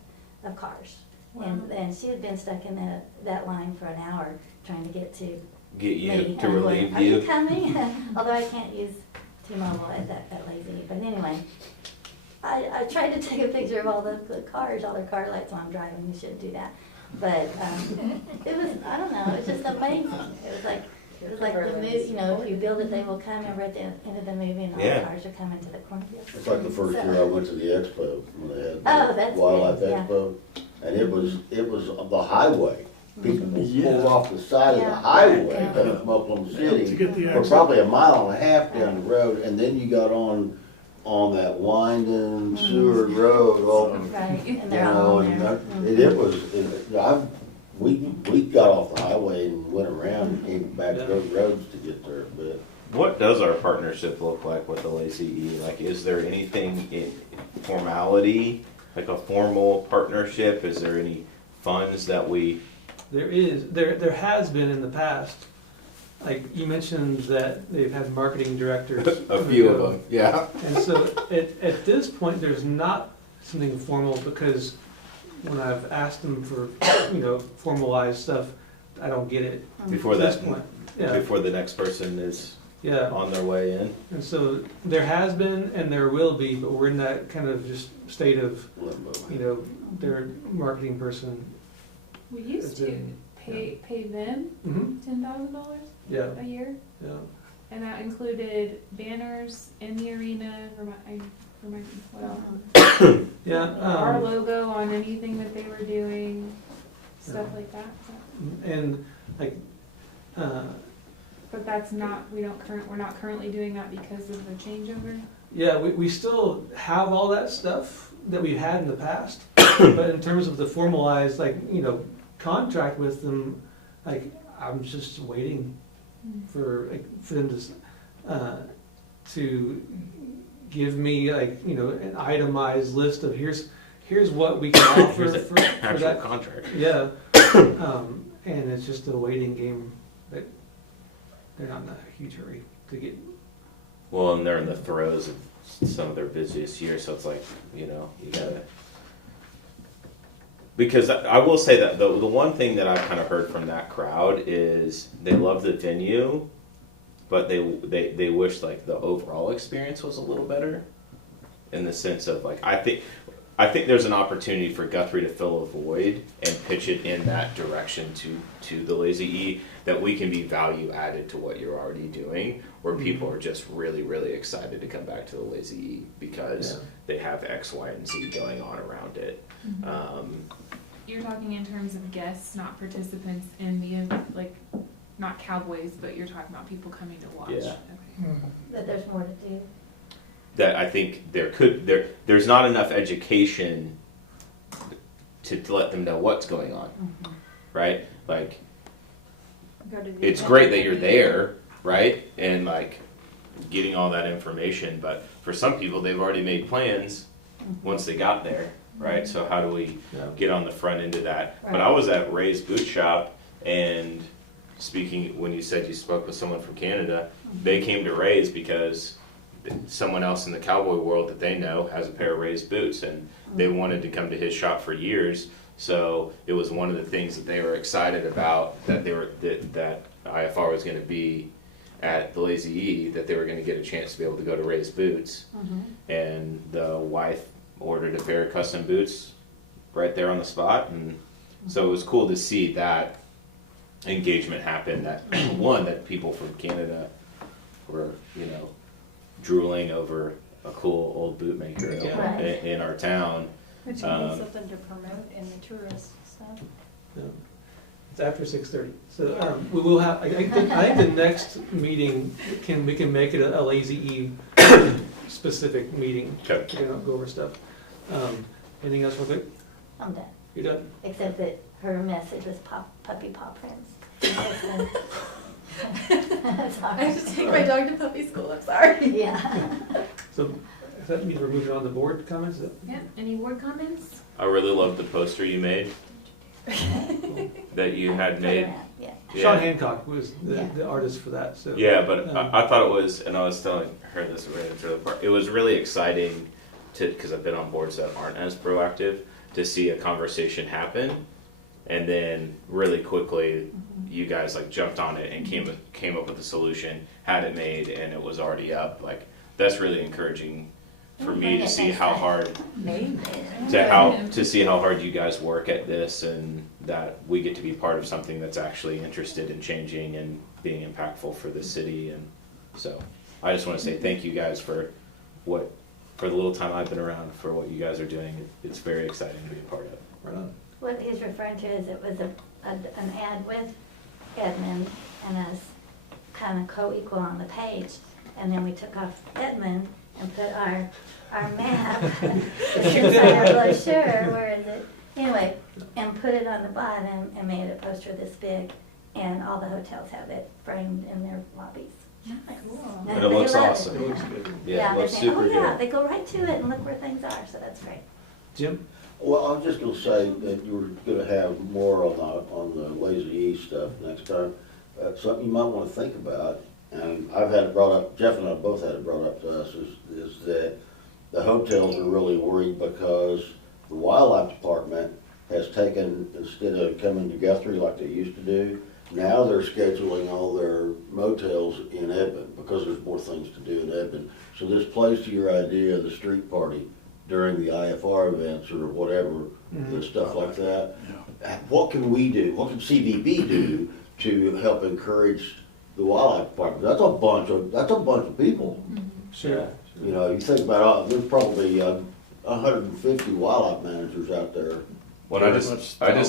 of cars. Wow. And she had been stuck in that line for an hour trying to get to Get you me. to And I'm going, relieve are you you. coming? Although I can't use T-Mobile at Lazy. But anyway, I tried to take a picture of all the cars, all their car lights while I'm driving. You shouldn't do that. But it was, I don't know, it was just amazing. It was like the movie, you know, if you build it, they will come. Remember at the end of the movie and all Yeah. the cars are coming to the cornfield. It's like the first year I went to the expo, when they had Oh, the that's wildlife good, yeah. expo, and it was the highway. People Yeah. pulled off the side of the Yeah. highway Yeah. coming from Oklahoma To City get the for exit. probably a mile and a half down the road, and then you got on that winding Seward Road, all, Right, you and they're all know, there. and it was, we got off the highway and went around and came back Yeah. those roads to get there, but What does our partnership look like with the Lazy E? Like, is there anything in formality, like a formal partnership? Is there any funds that we? There has been in the past. Like you mentioned that they've had marketing directors. A few of them, yeah. And so at this point, there's not something formal because when I've asked them for, formalized stuff, I don't get it. Before At this that, point. Yeah, before the next person is yeah. on their way in. And so there has been and there will be, but we're in that kind of just state of, limbo. their marketing person. We used It's to been- pay them Mm-hmm. $10,000 Yeah, a year, yeah. and that included banners in the arena for my Yeah. our logo on anything that they were doing, stuff Yeah. like that. And like, But that's not, we're not currently doing that because of the changeover. yeah, we still have all that stuff that we've had in the past, but in terms of the formalized, contract with them, I'm just waiting for them to give me an itemized list of here's what we can offer Here's the for actual that. contract. Yeah, and it's just a waiting game, but they're not in a huge hurry to get. Well, and they're in the throes of some of their busiest years, so it's like, you gotta. Because I will say that the one thing that I've kind of heard from that crowd is they love the venue, but they wish like the overall experience was a little better, in the sense of like I think there's an opportunity for Guthrie to fill a void and pitch it in that direction to the Lazy E, that we can be value added to what you're already doing, where people are just really, really excited to come back to the Lazy E because Yeah. they have X, Y, and Z going on around it. You're talking in terms of guests, not participants in the event, like, not cowboys, but you're talking about people coming to watch. Yeah. Okay. That there's more to do. That I think there's not enough education to let them know what's going on, right? Like, Go to the it's event great that like you're we- there, right? And like getting all that information, but for some people they've already made plans once they got there, right? So how do we Yeah. get on the front end of that? But Right. I was at Ray's boot shop, and when you said you spoke with someone from Canada, they came to Ray's because someone else in the cowboy world that they know has a pair of Ray's boots, and they wanted to come to his shop for years. So it was one of the things that they were excited about, that that IFR was going to be at the Lazy E, that they were going to get a chance to be able to go to Ray's boots. And the wife ordered a pair of custom boots right there on the spot, and so it was cool to see that engagement happen. That that people from Canada were drooling over a cool old bootmaker Yeah. in our town. Which would be something to promote in the tourist stuff. Yeah. It's after 6:30, so we will have. I think the next meeting we can make it a Lazy E specific meeting. Okay. We can go over stuff. Anything else real quick? I'm done. You're done? Except that her message was puppy paw prints. I have to take my dog to puppy school, I'm sorry. Yeah. So Does that mean we're moving on to board comments? Yep, any board comments? I really loved the poster you made, that you had made. Yeah. Sean Yeah, Hancock was Yeah. the artist for that, so. yeah, but um, I thought it was, and I was telling her this right after the part, it was really exciting to, because I've been on boards that aren't as proactive, to see a conversation happen, and then really quickly, you guys like jumped on it and came up with a solution, had it made, and it was already up. Like, that's really encouraging for me to see how hard to see how hard you guys work at this, and that we get to be part of something that's actually interested in changing and being impactful for the city. And so I just want to say thank you guys for the little time I've been around, for what you guys are doing. It's very exciting to be a part of. Right on. What he's referring to is it was an ad with Edmund and us kind of co-equal on the page. And then we took off Edmund and put our map inside our brochure, where is it? Anyway, and put it on the bottom and made a poster this big, and all the hotels have it framed in their lobbies. Cool. And it looks They love awesome. It looks good. Yeah, it they looks say, super oh yeah, good. they go right to it and look where things are, so that's great. Jim? Well, I was just gonna say that you were gonna have more on the Lazy E stuff next time. Something you might wanna think about, and I've had it brought up, Jeff and I both had it brought up to us, is that the hotels are really worried because the wildlife department has taken, instead of coming to Guthrie like they used to do, now they're scheduling all their motels in Edmond because there's more things to do in Edmond. So this plays to your idea of the street party during the IFR events or whatever, and stuff like that. What can we do? What can CVB do to help encourage the wildlife department? That's a bunch of people. Sure. You know, you think about, there's probably 150 wildlife managers out there. Well, I just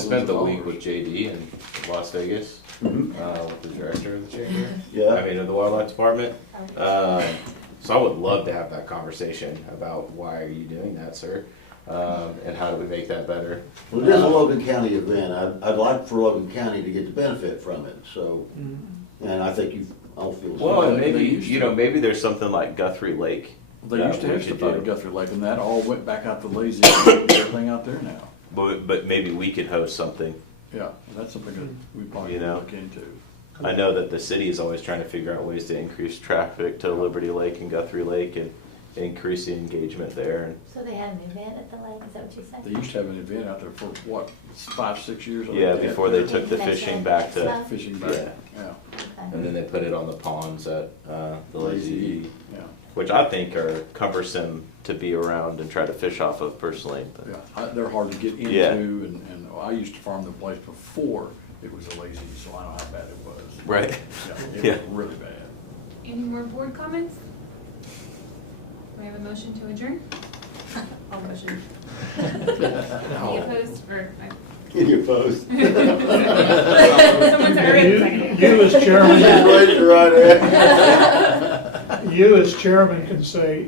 spent the week $1,000. with JD in Las Vegas, with the director of the chamber. Yeah. I mean, of the wildlife department. So I would love to have that conversation about why are you doing that, sir, and how do we make that better. Well, it is a Logan County event. I'd like for Logan County to get the benefit from it, so, and I think I'll feel the same. Well, and They maybe used to. maybe there's something like Guthrie Lake. They that used to we have could stuff out do. at Guthrie Lake, and that all went back out to Lazy, and everything out there now. But maybe we could host something. Yeah, that's something that we probably You could know. look into. I know that the city is always trying to figure out ways to increase traffic to Liberty Lake and Guthrie Lake and increase the engagement there. And So they had an event at the lake, is that what you said? They used to have an event out there for, what, 5-6 years? I think yeah, they had before they there. took the fishing back to, Fishing back, Yeah. yeah, Okay. and then they put it on the ponds at the Lazy E, yeah, which I think are cumbersome to be around and try to fish off of personally. But yeah. They're hard to get into, Yeah. and I used to farm the place before it was a Lazy, so I know how bad it was. Right. Yeah, it Yeah. was really bad. Any more board comments? We have a motion to adjourn? I'll motion. Any opposed, or, Can you post? someone's already seconded. You as chairman, Just raise your right hand. you as chairman can say,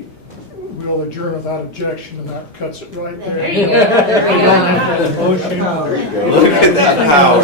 we'll adjourn without objection, and that cuts it right there. There you go. There you go. Motion. There you go. look at that power.